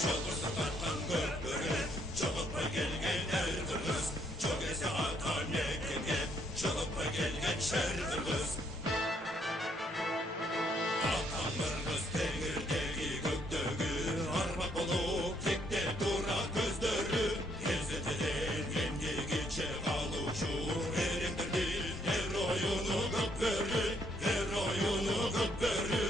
Şolursa tartkan gökbörü, çoğulpa gelgen er kırgız. Çok ese atan ekenge, çoğulpa gelgen şer kırgız. Atan kırgız tegirdegi göktөгü, armak olup tekte dura көздөрү. Ezetilen emdigiçe kaluşu, erimdirdi her oyunu gökbörü, her oyunu gökbörü.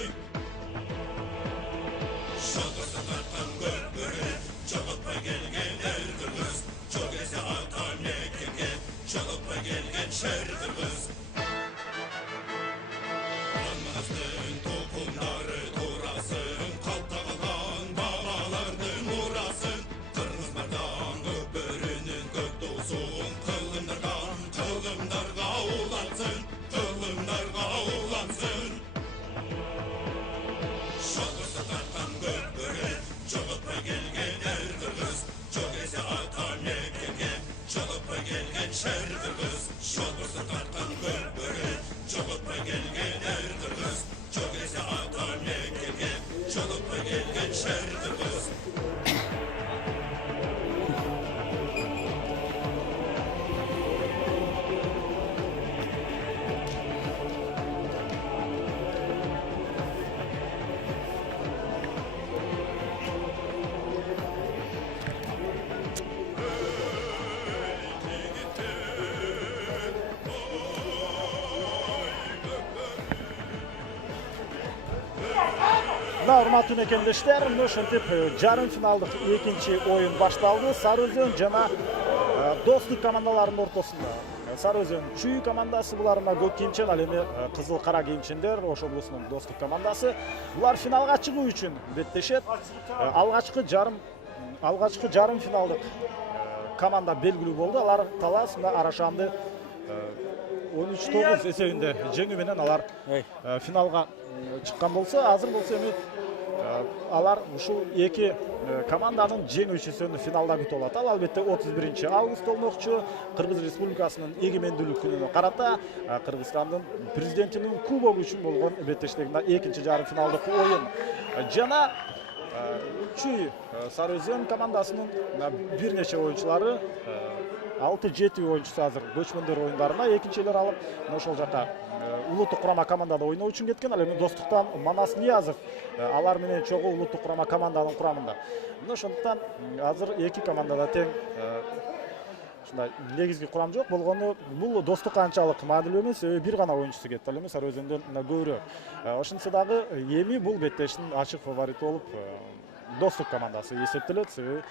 Şolursa tartkan gökbörü, çoğulpa gelgen er kırgız. Çok ese atan ekenge, çoğulpa gelgen şer kırgız. Anmazın topunları turasın, kaltağılan babalardın murasın. Kırgızlardan gökbörünün göktuğsun, kılımdarga ulansın, kılımdarga ulansın. Şolursa tartkan gökbörü, çoğulpa gelgen er kırgız. Çok ese atan ekenge, çoğulpa gelgen şer kırgız. Şolursa tartkan gökbörü, çoğulpa gelgen er kırgız. Çok ese atan ekenge, çoğulpa gelgen şer kırgız. Урматтуу мекендештер, ошентип жарым финалдык экинчи оюн башталды. Сары Өзөн жана Достук командаларынын ортосунда. Сары Өзөн Чүй командасы, буларына көк кийимчен, ал эми кызыл кара кийимчендер Ош облусунун Достук командасы. Булар финалга чыгуу үчүн беттешет. Алгачкы жарым финалдык команда белгилүү болду. Алар талаасында Арашанды 13-9 эсебинде жеңүү менен алар финалга чыккан болсо, азыр болсо эми алар ушул эки команданын жеңүүчүсүн финалда күтүп алат. Ал албетте 31 август болмокчу. Кыргыз Республикасынын эгемендүүлүк күнүнө карата Кыргызстандын президентинин кубогу үчүн болгон беттештигинде экинчи жарым финалдык оюн. Жана Чүй Сары Өзөн командасынын бир нече оюнчулары 6-7 оюнчусу азыр көчмөндөр оюндарына экинчилер алып, ошол жака улуттук курама командада ойноо үчүн кеткен. Ал эми Достуктан Манас Ниязов алар менен чогуу улуттук курама команданын курамында. Ошондуктан азыр эки командада тең ушундай негизги курам жок болгону, бул Достук канчалык маанилүү эмес, себеби бир гана оюнчусу кетти. Ал эми Сары Өзөндөн көбүрөөк. Ошентсе дагы эми бул беттештин ачык фаворити болуп Достук командасы эсептелет, себеби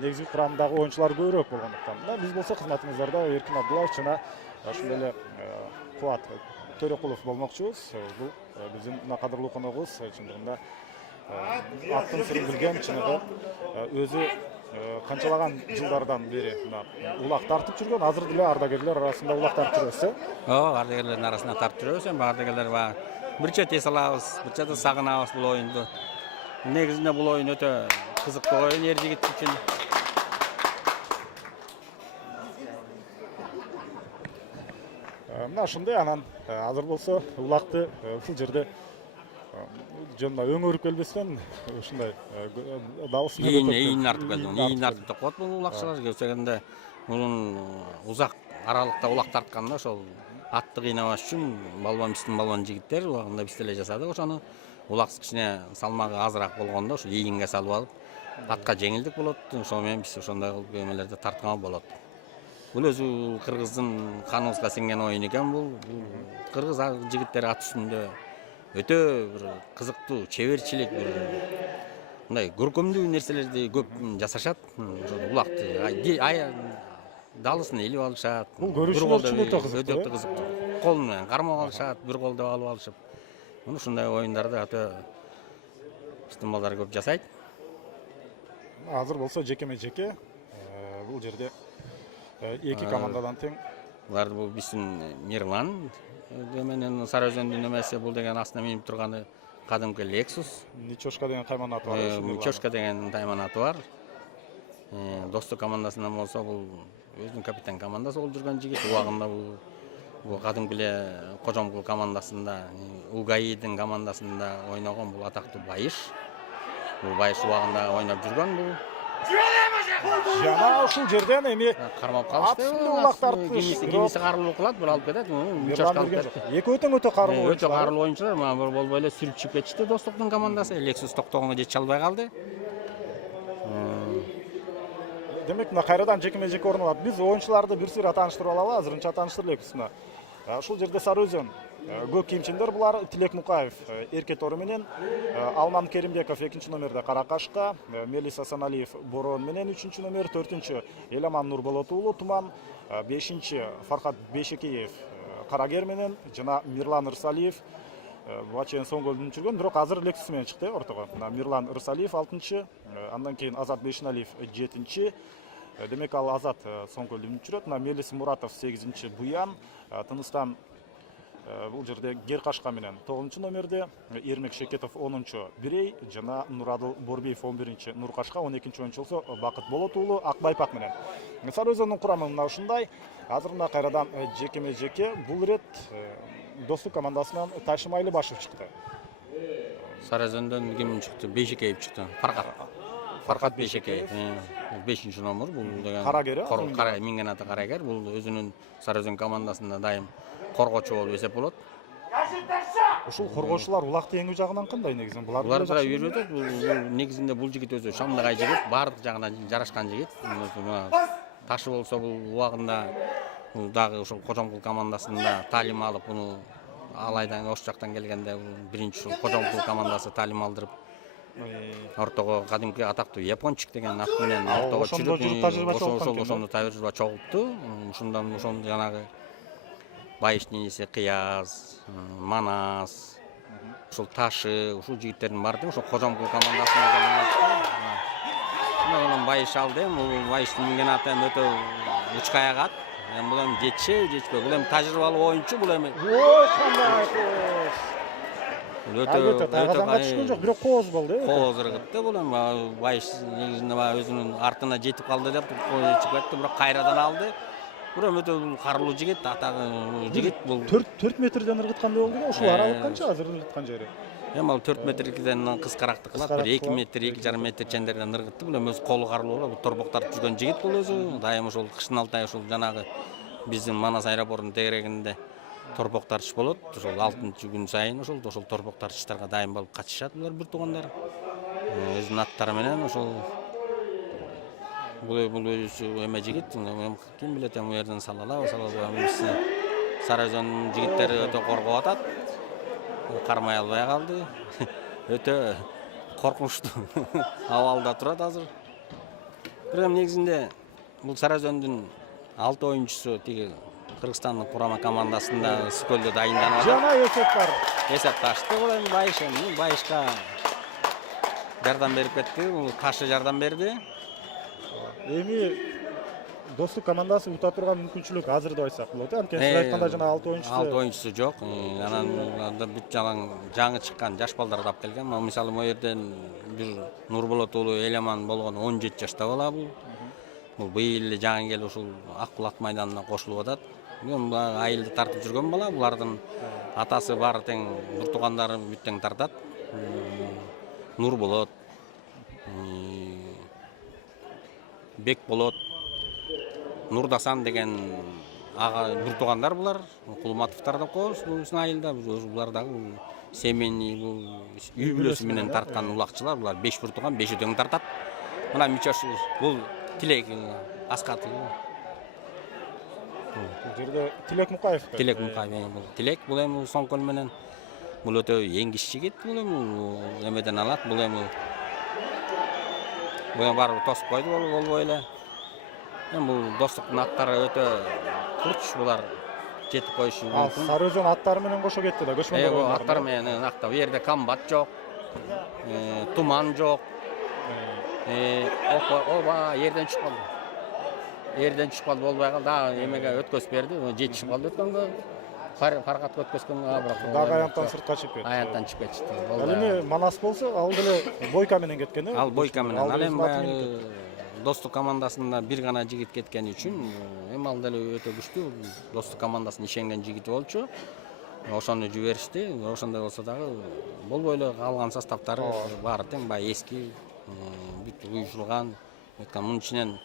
негизги курамдагы оюнчулар көбүрөөк болгондуктан. Биз болсо кызматыбыздарда Эркин Абдуллаев жана ошондой эле Кубат Төрөкулов болмокчубуз. Бул биздин кадырлуу коногубуз. Чындыгында аттын сырын билген, чыныгы өзү канчалаган жылдардан бери улак тартып жүргөн, азыр деле ардагерлер арасында улак тартып жүрөбүз. Ардагерлердин арасында тартып жүрөбүз. Эми ардагерлер бир чет эс алабыз, бир чет сагынабыз бул оюнду. Негизинде бул оюн өтө кызыктуу оюн эр жигит үчүн. Мына ошондой, анан азыр болсо улакты ушул жерде жөнүнө өңөрүп келбестен ушундай дабысын ийин артып келди. Ийин артып токот бул улакчылар. Көбүнчө мунун узак аралыкта улак тартканда ошол атты кыйнабаш үчүн балбан биздин балбан жигиттер убагында биз деле жасадык ошону. Улак кичине салмагы азыраак болгондо ошо ийинге салып алып, атка жеңилдик болот. Ошол менен биз ошондой кылып эмелерди тарткан болот. Бул өзү кыргыздын каныбызга сиңген оюн экен. Бул кыргыз жигиттери ат үстүндө өтө бир кызыктуу, чеберчилик, мындай көркөмдүү нерселерди көп жасашат. Улакты далысын илип алышат. Бул көрүүчүлөр үчүн өтө кызыктуу. Кол менен кармап алышат, бир колдо алып алышып. Ушундай оюндарды аты биздин балдар көп жасайт. Азыр болсо жекеме-жеке бул жерде эки командадан тең. Булар бул биздин Мирлан менен Сары Өзөндүн эмеси, бул деген астына минип турганы кадимки Lexus. Ничошка деген кайман аты бар. Ничошка деген кайман аты бар. Достук командасынан болсо бул өзүнүн капитан командасы болуп жүргөн жигит. Убагында бул кадимки эле Кожомкул командасында, УГАИдин командасында ойногон бул атактуу Байыш. бул байыш убагында ойноп жүргөн бул. Жана ушул жерден эми Кармап калышты. Атсынды улак тартыш. Кимиси карылуу кылат, бир алып кетет. Мирлан берген жок. Экөө тең өтө карылуу Өтө ойунчулар. карылуу оюнчулар, мына бир болбой эле сүрүп чыгып кетишти Достуктун командасы. Lexus токтогонго жете албай калды. Демек, мына кайрадан жекеме-жеке орун алат. Биз оюнчуларды бир сыйра тааныштырып алалы, азырынча тааныштырып элек ушуна. Ушул жерде Сары Өзөн көк кийимчиндер булар. Тилек Мукаев эрке тору менен, Алман Керимбеков 2-номерде Каракашка, Мелис Асаналиев Борон менен 3-номер, 4-чү Эламан Нурболот уулу Туман, 5-чи Фархат Бешекеев Карагер менен жана Мирлан Ырсалиев Бачен соңго жүргөн, бирок азыр Lexus менен чыкты ортого. Мирлан Ырсалиев 6-чы, андан кийин Азат Бешиналиев 7-чи. Демек ал Азат соңго жүрөт. Мелис Муратов 8-чи Буян, Тыныстан бул жерде Геркашка менен 9-номерде, Эрмек Шекетов 10-чу Бирей жана Нурадыл Борбиев 11-чи Нуркашка, 12-чи оюнчусу Бакыт Болот уулу Акбайпак менен. Сары Өзөндүн курамы мына ушундай. Азыр мына кайрадан жекеме-жеке бул рет Достук командасынан Ташим Айлыбашев чыкты. Сары Өзөндөн ким чыкты? Бейшекеев чыкты. Фаркат Бейшекеев. 5-номер бул деген Карагер. Минген аты Карагер. Бул өзүнүн Сары Өзөн командасында дайым коргоочу болуп эсеп болот. Ушул коргоочулар улак теңүү жагынан кандай негизинен? Булар да үйрөтөт. Бул негизинде бул жигит өзү шамдагай жигит, баардык жагынан жарашкан жигит. Ташы болсо бул убагында дагы ушул Кожомкул командасында таалим алып, буну Алайдан ош жактан келгенде биринчи ушул Кожомкул командасы таалим алдырып, ортого кадимки атактуу япончик деген ат менен ортого чүрүп, ошондо тажрыйба чогултту. Ушундан жанагы Байыш ненеси Кыяз, Манас, ушул Ташы, ушул жигиттердин баары ошол Кожомкул командасына келген. Мына Байыш алды, бул Байыштын минген аты өтө учкаяк ат. Бул эми жетпей, бул эми тажрыйбалуу оюнчу, бул эми. Ой, кандай кооз. Өтө тагазанга түшкөн жок, бирок кооз болду. Кооз ыргытты бул эми. Байыш негизинде өзүнүн артына жетип калды деп чыгып кетти, бирок кайрадан алды. Бирок өтө карылуу жигит, атагы жигит бул. 4 метрден ыргыткандай болду го, ушул аралык канча азыр ыргыткан жери? Эми ал 4 метрден кыскаракты кылат, бир 2 метр, 2,5 метр чендерден ыргытты. Бул эми колу карылуу, бул торбоктартып жүргөн жигит бул өзү. Дайым ушул кыштын алтай ушул жанагы биздин Манас аэропортунун тегерегинде торбок тартыш болот. Ушул 6-күн сайын ушул торбок тартыштарга дайым болуп катышат булар бир туугандар. Өзүнүн аттары менен ушул бул өзү эме жигит, ким билет эми жерден салалабы. Сары Өзөндүн жигиттери өтө коргоп атат. Кармай албай калды. Өтө коркунучтуу абалда турат азыр. Бирок негизинде бул Сары Өзөндүн 6 оюнчусу тиги Кыргызстандын курама командасында Скөлдө дайынданып атат. Жана эсеп бар. Эсепташты бул эми Байышка жардам берип кетти. Бул Ташы жардам берди. Эми Достук командасы ута турган мүмкүнчүлүк азыр деп айтсак болот. Анткени сиз айтканда жана 6 оюнчусу жок. Анан бүт жаңы чыккан жаш балдарды алып келген. Мисалы могу жерден бир Нурболот уулу Эламан болгону 17 жашта бала бул. Бул быйыл эле жаңы келип ушул Ак Булак майданына кошулуп атат. Бул айылды тартып жүргөн бала. Булардын атасы баары тең бир туугандары бүт тең тартат. Нурболот, Бекболот, Нурдасан деген ага бир туугандар булар. Кулматовтар деп коебуз биздин айылда. Булар дагы семейный үй бүлөсү менен тарткан улакчылар. Булар 5 бир тууган, 5 тең тартат. Мына Мичош бул Тилек Аскат. Бул жерде Тилек Мукаев. Тилек Мукаев бул. Тилек бул эми Соңкөл менен бул өтө эңгиш жигит, бул эми эмеден алат, бул эми баары тосуп койду болбой эле. Эми бул Достуктун аттары өтө курч, булар жетип коюшу мүмкүн. Сары Өзөн аттары менен кошо кетти да, көчмөндөр ойнор. Аттары менен акта бу жерде комбат жок, туман жок. Оба жерден чыгып калды. Жерден чыгып калды, болбой калды. Дагы эмеге өткөзүп берди. Жетишип калды өткөнгө. Фаркатка өткөзгөнгө бирок дагы аянттан сыртка чыгып кетти. Аянттан чыгып кетти. Ал эми Манас болсо, ал деле Бойка менен кеткен э? Ал Бойка менен. Ал эми Достук командасында бир гана жигит кеткени үчүн эми ал деле өтө күчтүү. Достук командасынын ишенген жигити болчу. ошону жиберишти. Ошондой болсо дагы болбой эле калган составтары баары тең баягы эски бүт уюшулган. Айткан мунун ичинен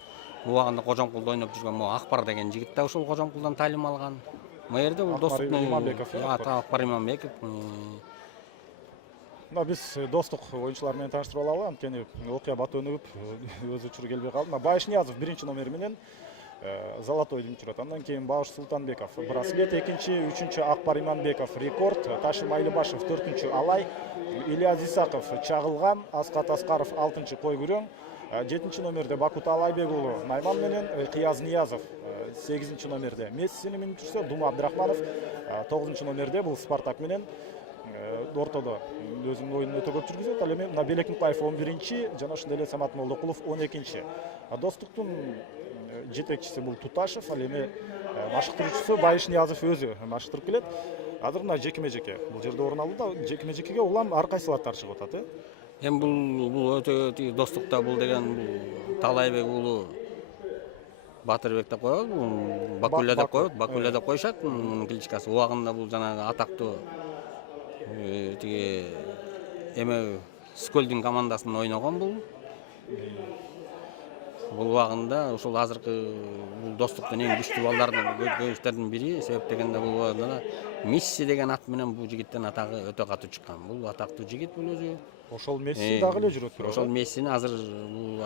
убагында Кожомкулда ойноп жүргөн могу Акбар деген жигит да ушул Кожомкулдан таалим алган. Бул жерде бул достукту Акбар Иманбеков. Мына биз достук оюнчулар менен тааныштырып алалы, анткени окуя бат өнүгүп өз учуру келбей калды. Мына Байшниязов 1-номер менен Золотой деп жүрөт. Андан кийин Бауш Султанбеков браслет, 2-чи, 3-чү Акбар Иманбеков рекорд, Ташим Айлыбашев 4-чү Алай, Ильяз Исаков Чагылган, Аскат Аскаров 6-чы Кой күрөң, 7-чи номерде Бакут Алайбек уулу Найман менен, Кыяз Ниязов 8-чи номерде Мессини менен жүрсө, Дума Абдрахманов 9-чы номерде бул Спартак менен ортодо өзүнүн оюнун өтө көп жүргүзөт. Ал эми Белек Мукаев 11-чи жана ошондой эле Самат Молдокулов 12-чи. Достуктун жетекчиси бул Туташев, ал эми машыктыруучусу Байшниязов өзү машыктырып келет. Азыр мына жекме-жеке бул жерде орун алды да, жекме-жекеге улам ар кайсы аттар чыгып атат, Эми бул өтө достукта бул деген Талайбек уулу Батырбек деп коет, Бакуля деп коет, Бакуля деп коюшат. Мунун кличкасы убагында бул жанагы атактуу тиги эме Скөлдүн командасында ойногон бул. Бул убагында ушул азыркы бул достуктун эң күчтүү балдардын көзүмдөрдүн бири. Себеп дегенде бул убагында Месси деген ат менен бул жигиттин атагы өтө катуу чыккан. Бул атактуу жигит бул өзү. Ошол Месси дагы эле жүрөт бирок. Ошол Мессини азыр бул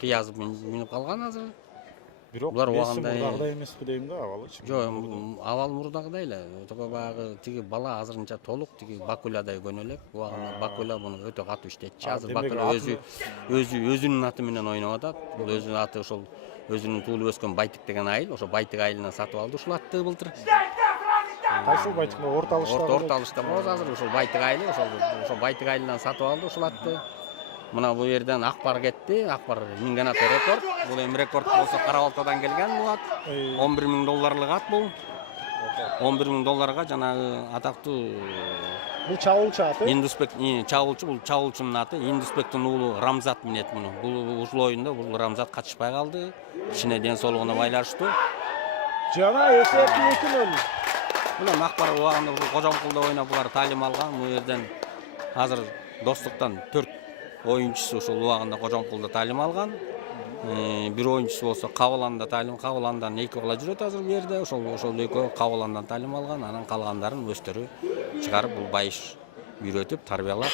Кыязов минип калган азыр. Бирок Месси мурдагыдай эмеспи дейм да, абалычы. Жок, абал мурдагыдай эле. Тoko багы тиги бала азырынча толук тиги Бакулядай көнөлөк. Убагында Бакуля муну өтө катуу иштетчи. Азыр Бакуля өзүнүн аты менен ойноп атат. Бул өзүнүн аты ошол өзүнүн туулуп өскөн Байтык деген айыл. Ошо Байтык айылынан сатып алды ушул атты былтыр. Кайсыл Байтык? Орто алышта. Орто алышта болот азыр ошол Байтык айылы, ошол Байтык айылынан сатып алды ушул атты. Мына бул жерден Акбар кетти. Акбар минген аты рекорд. Бул эми рекорд болсо Кара-Балтадан келген бул ат. $11,000 ат бул. $11,000 жанагы атактуу бул чабуулчу аты. Индуспек чабуулчу, бул чабуулчунун аты. Индуспектин уулу Рамзат минет муну. Бул ушул оюнда бул Рамзат катышпай калды. Кичине ден соолугуна байланыштуу. Жана эсеп 2-0. Мына Акбар убагында ушул Кожомкулда ойноп булар таалим алган. Бул жерден азыр достуктан 4 оюнчусу ушул убагында Кожомкулда таалим алган. Бир оюнчусу болсо Кабыланда таалим, Кабыландан 2 бала жүрөт азыр бул жерде. Ошол экөө Кабыландан таалим алган. Анан калгандарын өздөрү чыгарып бул байыш үйрөтүп, тарбиялап.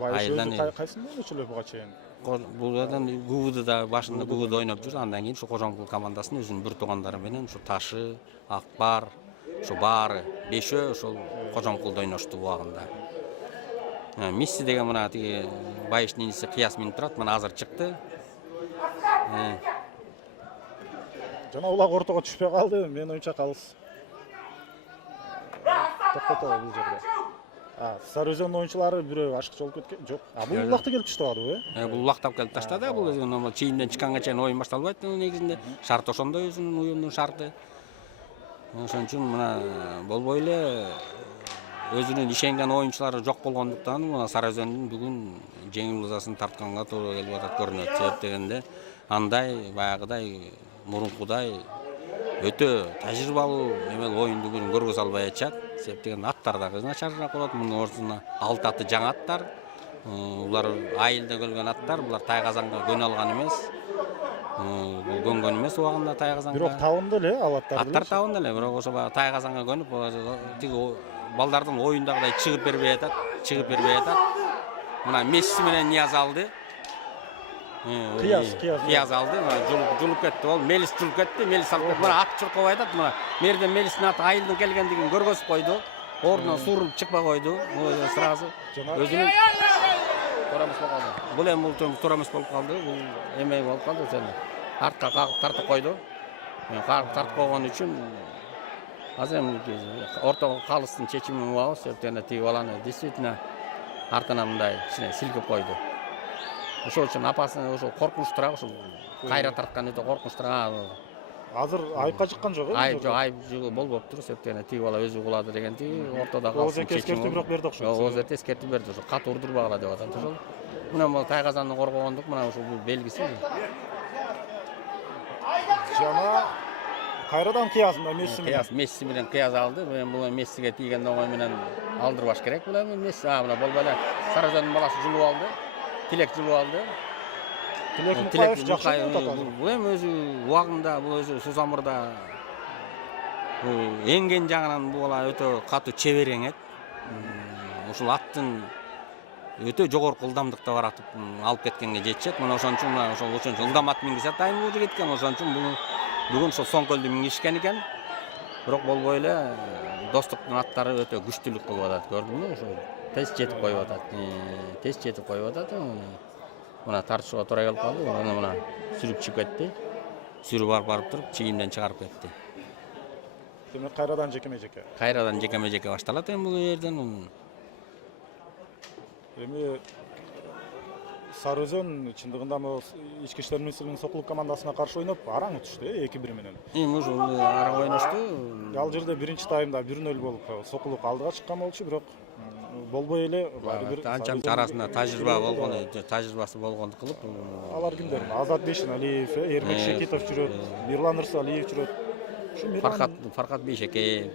Айылдан кайсында өчүлө буга чейин? Бул жерден Гугуда башында Гугуда ойноп жүрдү. Андан кийин ушул Кожомкул командасынын өзүнүн бир туугандары менен ушу Ташы, Акбар, ушу баары 5өө ошол Кожомкулда ойношту убагында. Месси деген мына тиги байыштын иниси Кыяс минип турат. Мына азыр чыкты. Жана улак ортого түшпөй калды. Мен оюнча калыс. Токтото бул жерде. Сары Өзөн оюнчулары бирөө ашыкчы болуп кеткен. Жок. Бул улакты келип таштабадыбы? Бул улактап келип таштады. Бул өзүнүн чейинден чыкканга чейин оюн башталбайт негизинде. Шарт ошондой өзүнүн уюмдун шарты. Ошон үчүн мына болбой эле өзүнүн ишенген оюнчулары жок болгондуктан мына Сары Өзөндүн бүгүн жеңил ызасын тартканга туура келип атат көрүнөт. Себеп дегенде андай баягыдай мурункудай өтө тажрыйбалуу эмел оюнду бүгүн көргөзө албай атышат. Себеп дегенде аттар дагы начарыраак болот. Мунун ортосуна 6 аты жаңы аттар. Булар айылда көлгөн аттар. Булар Тайгазанга көнө алган эмес. Бул көнгөн эмес убагында Тайгазанга. Бирок табында эле ал аттар. Аттар табында эле, бирок ошо Тайгазанга көнүп тиги балдардын оюндагыдай чыгып бербей атат. Мына Месси менен Нияз алды. Кыяз алды. Жулуп кетти. Ол Мелис жулуп кетти. Мелис алып кетти. Мына ат чуркабай атат. Мына мерден Мелистин аты айылдан келгендигин көргөзүп койду. Ордуна суруп чыкпай койду. Сразу өзүнүн туура эмес болуп калды. Бул эми туура эмес болуп калды. Бул эме болуп калды. Артка кагып тартып койду. Кагып тартып койгон үчүн азыр эми ортого калыстын чечимин угабыз. Себептен тиги баланы действительно артынан мындай кичине силкип койду. Ошол үчүн апасын ошол коркунучтураак, ошол кайра тарткан өтө коркунучтураак. Азыр айыпка чыккан жок, Айып жок, айып болбоптур. Себептен тиги бала өзү кулады деген тиги ортодо калсын чечим. Эскертүү бирок берди окшойт. Ооз эскертүү берди. Ошо катуу урдурбагыла деп атат ошол. Мына бул Тайгазанды коргогондук, мына ушул белгиси. Жана кайрадан кыясында Месси менен. Кыяс Месси менен кыяс алды. Мен бул Мессиге тийген оңой менен алдырбаш керек. Бул Месси мына болбой Саразанын баласы жулуп алды. Тилек жулуп алды. Тилек Мукаев жакшы отат. Бул өзү убагында, бул өзү Сусамырда энген жагынан бул бала өтө катуу чебер эңет. Ушул аттын өтө жогорку ылдамдыкта баратып алып кеткенге жетишет. Мына ошон үчүн ылдам ат мингисе атайын бул жигитке. Ошон үчүн буну бүгүн ошол Соңкөлдү мингишкен экен. Бирок болбой эле Достуктун аттары өтө күчтүүлүк кылып атат. Көрдүңбү? Ошо тез жетип коюп атат. Тез жетип коюп атат. Мына тартышууга туура келип калды. Мына сүрүп чыгып кетти. Сүрүп барып туруп чийимден чыгарып кетти. Демек кайрадан жекеме-жеке. Кайрадан жекеме-жеке башталат эми бул жерден. Эми Сары Өзөн чындыгында ички иштер министрлигинин Сокулук командасына каршы ойноп, араң утушту 2-1 менен. Эми ушул ара ойношту. Ал жерде биринчи таймда 1-0 болуп Сокулук алдыга чыккан болчу, бирок болбой эле бир анча арасында тажрыйба болгон, тажрыйбасы болгонду кылып. Алар кимдер? Азат Бейшин Алиев, Эрмек Шекитов жүрөт, Мирлан Ырсалиев жүрөт. Фаркат Бейшекеев,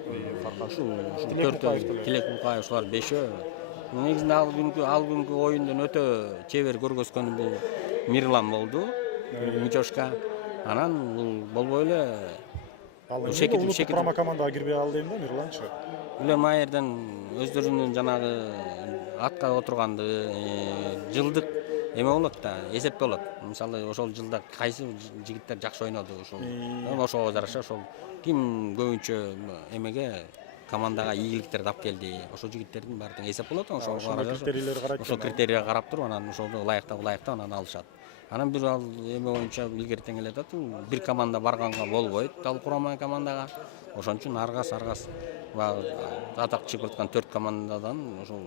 Тилек Мукаев ушулар бешөө. Негизинде ал күнгү оюндун өтө чебер көргөзгөнү бул Мирлан болду. Мичошка. Анан бул болбой эле Шекитов прама командага кирбей алды эмне Мирланчы? Улем айерден өздөрүнүн жанагы атка отурганды жылдык эме болот да, эсеп болот. Мисалы ошол жылда кайсы жигиттер жакшы ойноду ошол. Ошого жараша ошол ким көбүнчө эмеге командага ийгиликтерди алып келди. Ошол жигиттердин баардыгы эсеп болот. Ошол критерийге карап туруп анан ошолду ылайыктап анан алышат. Анан бир ал эме боюнча илгери теңелеп атат. Бир команда барганга болбойт ал курама командага. Ошон үчүн аргас атак чыгып аткан 4 командадан ошол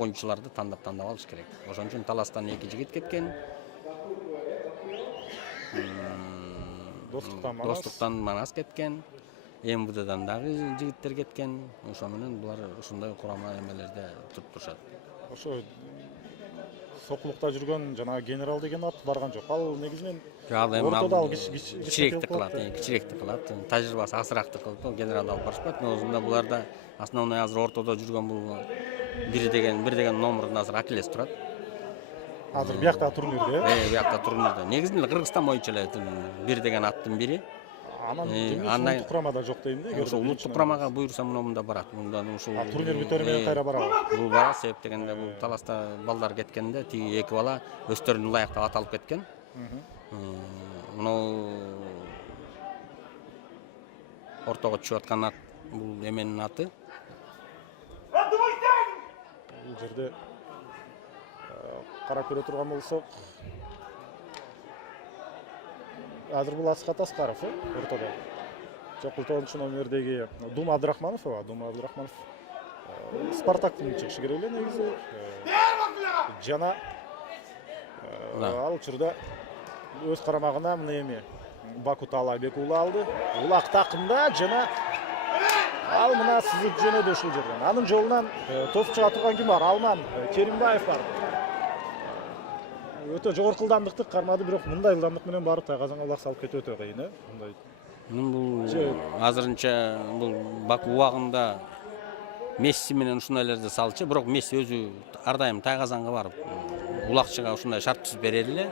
ойунчуларды тандап алыш керек. Ошон үчүн Таластан 2 жигит кеткен. Достуктан Манас кеткен. МВДдан дагы жигиттер кеткен. Ошо менен булар ушундай курама эмелерде туруп турушат. Ошо Сокулукта жүргөн жана генерал деген ат барган жок. Ал негизинен ортодо ал кичиректи кылат. Тажрыйбасы азыраакты кылып, генерал алып барышпайт. Өзүндө буларда основной азыр ортодо жүргөн бул бир деген номердун азыр Акилес турат. Азыр биякта турнирде. Биякта турнирде. Негизинде Кыргызстан боюнча эле бир деген аттын бири. Анан курамада жок дейм да. Ошол улуттук курамага буйрса мында барат. Мындан ушул турнир бүтөрү менен кайра барабы? Бул бара себеп дегенде бул Таласта балдар кеткенде тиги 2 бала өздөрүн ылайыктап аталып кеткен. Мынау ортого чыгып аткан ат бул эменин аты. Бул жерде карап көрө турган болсок, азыр бул Асхат Аскаров ортодо. Жокул 9-номердеги Дума Абдрахманов Спартактын чыгышы керек эле негизи. Жана ал учурда өз карамагына мына эми Баку Таалайбек уулу алды. Улак такымда жана ал мына сызып жөнөдү ушул жерден. Анын жолунан тосуп чыга турган ким бар? Алман Керимбаев бар. Өтө жогорку ылдамдыкты кармады, бирок мындай ылдамдык менен барып тайгазанга улак салып кетүү өтө кыйын, мындай. Бул азырынча бул Баку убагында Месси менен ушундайларды салчу, бирок Месси өзү ар дайым тайгазанга барып улакчыга ушундай шарт түзүп берели эле.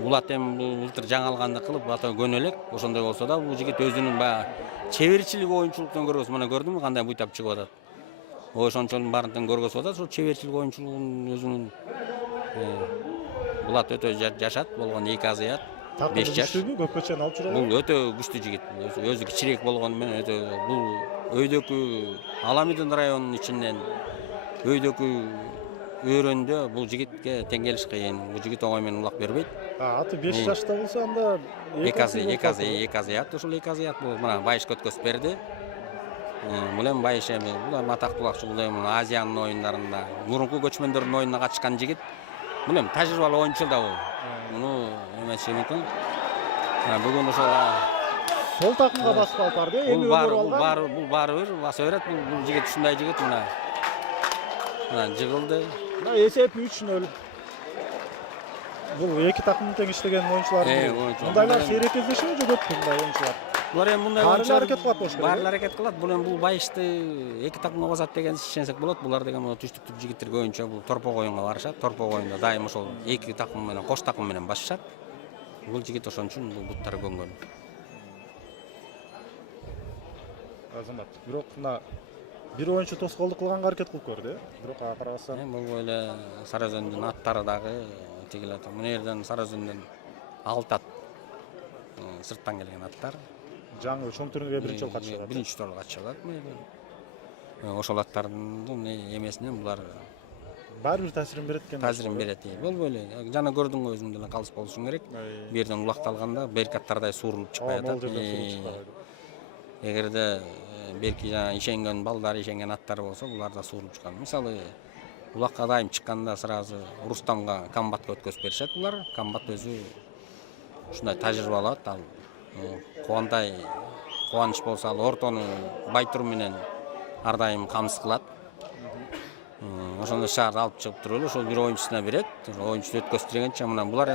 Булат эми былтыр жаңалганды кылып ата көнөлөк. Ошондой болсо да бул жигит өзүнүн баягы чеберчилик оюнчулуктан көргөзүп, мына көрдүңбү кандай буйтап чыгып атат. Ошончонун баарын көргөзүп атат, ошол чеберчилик оюнчулугун өзүнүн Булат өтө жашат болгон 2 азыят. 5 жаш. Көпкө чейин алып жүрөт. Бул өтө күчтүү жигит. Өзү кичирээк болгону менен өтө бул өйдөкү Аламидин районунун ичинен өйдөкү өрөндө бул жигитке тең келиш кыйын. Бул жигит оңой менен улак бербейт. Аты 5 жашта болсо анда 2 азыят ошол 2 азыят бул мына Байыш көткөзүп берди. Бул эми Байыш эми бул атактуу улакчы, бул эми Азиянын оюндарында мурунку көчмөндөрдүн оюнуна катышкан жигит. Бул эми тажрыйбалуу оюнчу да бул. Муну эмеси мүмкүн. Бүгүн ошол сол такымга басып алып барды. Эми бул баары бир баса берет. Бул жигит ушундай жигит мына. Мына жыгылды. Мына эсеп 3-0. Бул эки такымдын тең иштеген оюнчулар. Мындайлар сейрек кездешеби же көп мындай оюнчулар? Булар эми мындай Баары аракет кылат болуш керек. Баары аракет кылат. Бул эми бул байышты эки такымга басат деген ишенсек болот. Булар деген түштүктүк жигиттер көбүнчө бул торпо коюнга барышат. Торпо коюнда дайым ошол эки такым менен кош такым менен басышат. Бул жигит ошон үчүн бул буттары көнгөн. Азамат, бирок мына бир оюнчу тоскоолдук кылганга аракет кылып көрдү, бирок ага карабастан Бул эле Сара Өзөнүнүн аттары дагы тигиле мына жерден Сара Өзөнүнөн 6 ат сырттан келген аттар. жаңы чоң турнирге биринчи жолу катышат. Биринчи жолу катышат мына жерден. Ошол аттардын эмесинен булар Баары бир таасирин берет экен. таасирин берет. Болбой эле жана көрдүңбү өзүң деле калыс болушуң керек. Бу жерден улакталганда беркаттардай суурулуп чыкпай атат. Эгерде берки жана ишенген балдар, ишенген аттар болсо, булар да суурулуп чыккан. Мисалы, улакка дайым чыкканда сразу Рустамга комбатка өткөзүп беришет булар. Комбат өзү ушундай тажрыйба алат. Ал кубандай кубаныч болсо, ал ортону Байтур менен ар дайым камсыз кылат. Ошондо шаар алып чыгып туруп эле ошол бир оюнчусуна берет. Оюнчусу өткөзтүргенче мына булар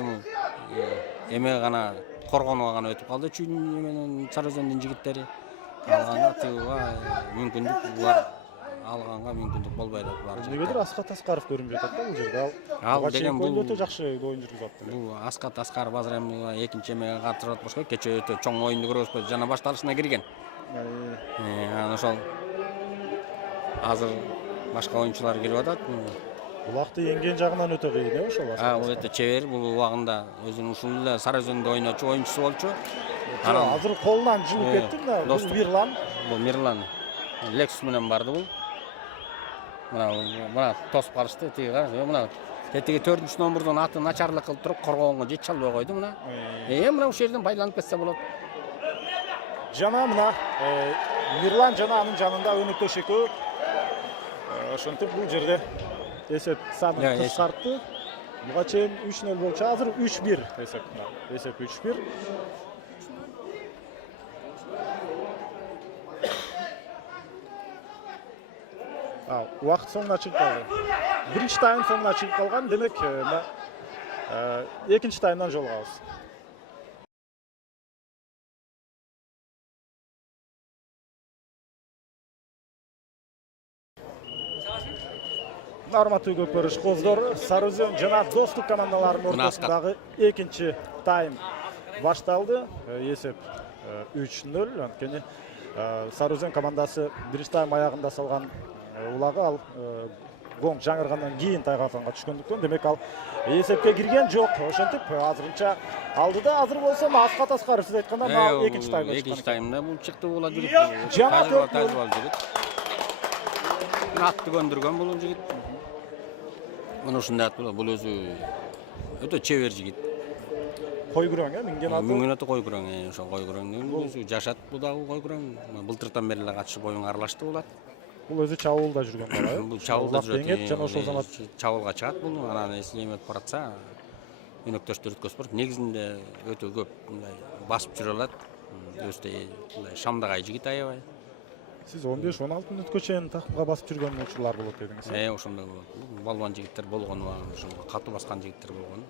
эме гана коргонуга гана өтүп калды. Чүйүн менен Сара Өзөнүнүн жигиттери алганга тыгууга мүмкүндүк булар алганга мүмкүндүк болбой элек булар. Негедир Аскат Аскаров көрүнүп жатат да бул жерде. Ал деген бул өтө жакшы оюн жүргүзүп атты. Бул Аскат Аскаров азыр эми экинчи эмеге катышат болуш керек. Кечээ өтө чоң оюнду көргөзүп жана башталышына кирген. Анан ошол азыр башка оюнчулар кирип атат. Булакты еңген жагынан өтө кыйын, ошол. Бул өтө чебер, бул убагында өзүнүн ушул эле Сара Өзөнүндө ойночу оюнчусу болчу. Азыр колунан жылып кетти мына. Бул Мирлан. Бул Мирлан. Lexus менен барды бул. Мына тосуп калышты, тиги кара. Мына тетиги 4-чү номурдун аты начарлык кылып туруп коргоонго жете албай койду мына. Мына ушул жерден байланып кетсе болот. Жана мына Мирлан жана анын жанында өнөктөш экөө. Ошентип бул жерде эсеп санын кыскартты. Буга чейин 3-0 болчу, азыр 3-1 эсеп. Эсеп 3-1. Убакыт соңуна чыгып калды. Биринчи тайм соңуна чыгып калган, демек экинчи таймдан жолугабыз. Урматтуу көп көрүш коздор, Сара Өзөн жана Достук командаларынын ортосундагы экинчи тайм башталды. Эсеп 3-0. Анткени Сара Өзөн командасы биринчи тайм аягында салган улагы ал гонг жаңыргандан кийин тайгатанга түшкөндүктөн, демек ал эсепке кирген жок. Ошентип азырынча алдыда. Азыр болсо Аскат Аскаров сиз айтканда мына экинчи таймда чыккан. Экинчи таймда бул чыкты була жүрүп. Жана жигит. Атты көндүргөн бул жигит. Мына ушундай ат бул өзү өтө чебер жигит. Кой күрөң, минген аты. Минген аты кой күрөң, ошол кой күрөңдүн өзү жашат бул дагы кой күрөң. Былтыртан бери эле катышып оюнга аралашты булат. Бул өзү чабуулда жүргөн бала. Бул чабуулда жүрөт. Жана ошол замат чабуулга чыгат бул. Анан эслемет баратса, өнөктөштөр өткөзүп барат. Негизинде өтө көп мындай басып жүрө алат. Өзү мындай шамдагай жигит аябай. Сиз 15-16 мүнөткө чейин такымга басып жүргөн учурлар болот дедиңиз. Ошондой болот. Балбан жигиттер болгон убагында ошол катуу баскан жигиттер болгон.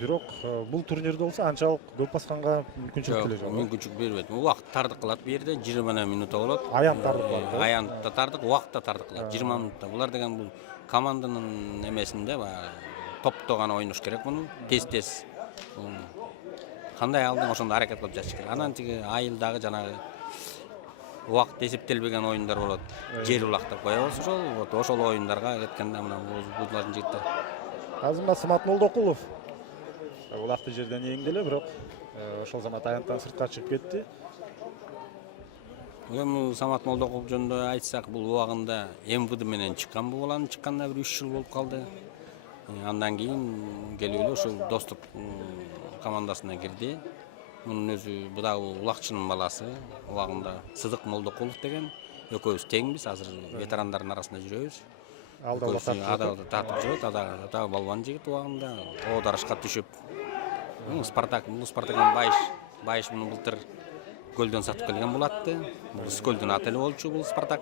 Бирок бул турнирде болсо анчалык көп басканга мүмкүнчүлүк деле жок. Мүмкүнчүлүк бербейт. Убакыт тардык кылат бу жерде 20 минутта болот. Аян тардык бар. Аянда тардык, убакытта тардык кылат 20 минутта. Булар деген бул команданын эмесинде топтоо гана ойнош керек муну. Тез-тез. Кандай алдың ошондо аракет кылып жатыш керек. Анан тиги айылдагы жанагы убакыт эсептелбеген оюндар болот. Жер улактап коебуз ошол оюндарга кеткенде мына булардын жигиттер. Азыр Самат Молдокулов улакты жерден эңди эле, бирок ошол замат аянттан сыртка чыгып кетти. Эми Самат Молдокулов жөнүндө айтсак, бул убагында МВД менен чыккан бул баланын чыкканына бир 3 жыл болуп калды. Андан кийин келип эле ошол Достук командасына кирди. Мунун өзү бу дагы улакчынын баласы. Убагында Сыдык Молдокулов деген экөөбүз теңбиз, азыр ветерандардын арасында жүрөбүз. Алда тартып жүрөт, ада балбан жигит убагында оодарышка түшүп. Спартактын байыш муну былтыр көлдөн сатып келген болатты. Бул Скөлдүн аты эле болчу бул Спартак.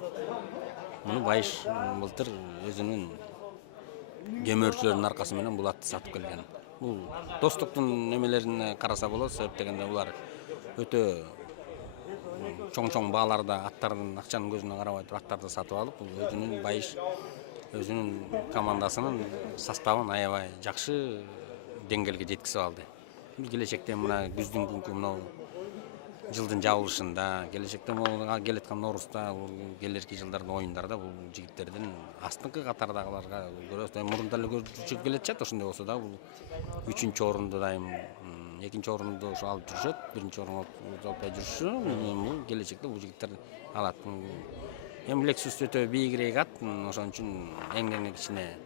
Муну байыш былтыр өзүнүн кемөрчүлөрдүн аркасы менен бул атты сатып келген. бул достуктун немелерине караса болот. Себеп дегенде булар өтө чоң бааларда аттардын акчанын көзүнө карабай туруп аттарды сатып алып, бул өзүнүн байыш, өзүнүн командасынын составын аябай жакшы деңгээлге жеткизип алды. Биз келечекте мына күздүн күнкү мына жылдын жабылышында, келечекте могу келаткан Ноорузда, келерки жылдардын оюндарда бул жигиттердин астыңкы катардагыларга көрөбүз. Мурунда эле көрүшүп келечет, ошондой болсо да бул 3-чү орунду дайым, 2-чи орунду ошо алып жүрүшөт, 1-чи орунду албай жүрүшү. Бул келечекте бул жигиттер алат. Эми Lexus өтө бийигирээк ат, ошон үчүн эң кичине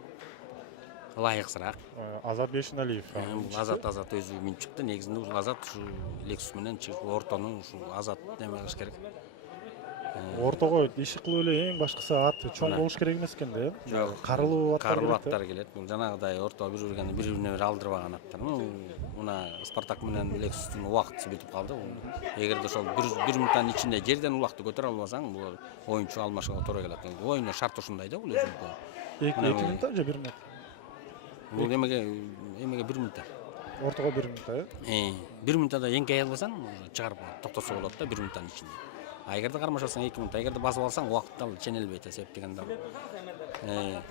ылайыксыраак. Азат Бешеналиев. Азат өзү минип чыкты. Негизинде бул Азат ушу Lexus менен чыгып ортону ушу Азат неме кылыш керек. Ортого иши кылып эле эң башкысы ат чоң болуш керек эмес экен да, Жок, карылуу аттар келет. Бул жанагыдай ортого бири-бирине алдырбаган аттар. Мына Спартак менен Lexustун убактысы бүтүп калды. Эгерде ошол 1 минуттан ичинде жерден улакты көтөрө албасаң, бул оюнчу алмашууга туура келет. Оюндун шарты ушундай да бул өзүнүкү. 2 минутта же 1 минут? Бул эмеге 1 минутта. Ортого 1 минутта, 1 минутта эңкей албасаң, чыгарып токтосо болот да 1 минуттан ичинде. А эгерде кармашасаң 2 минут, эгерде басып алсаң убакытты ал ченелбейт, эсеп дегенде. Ана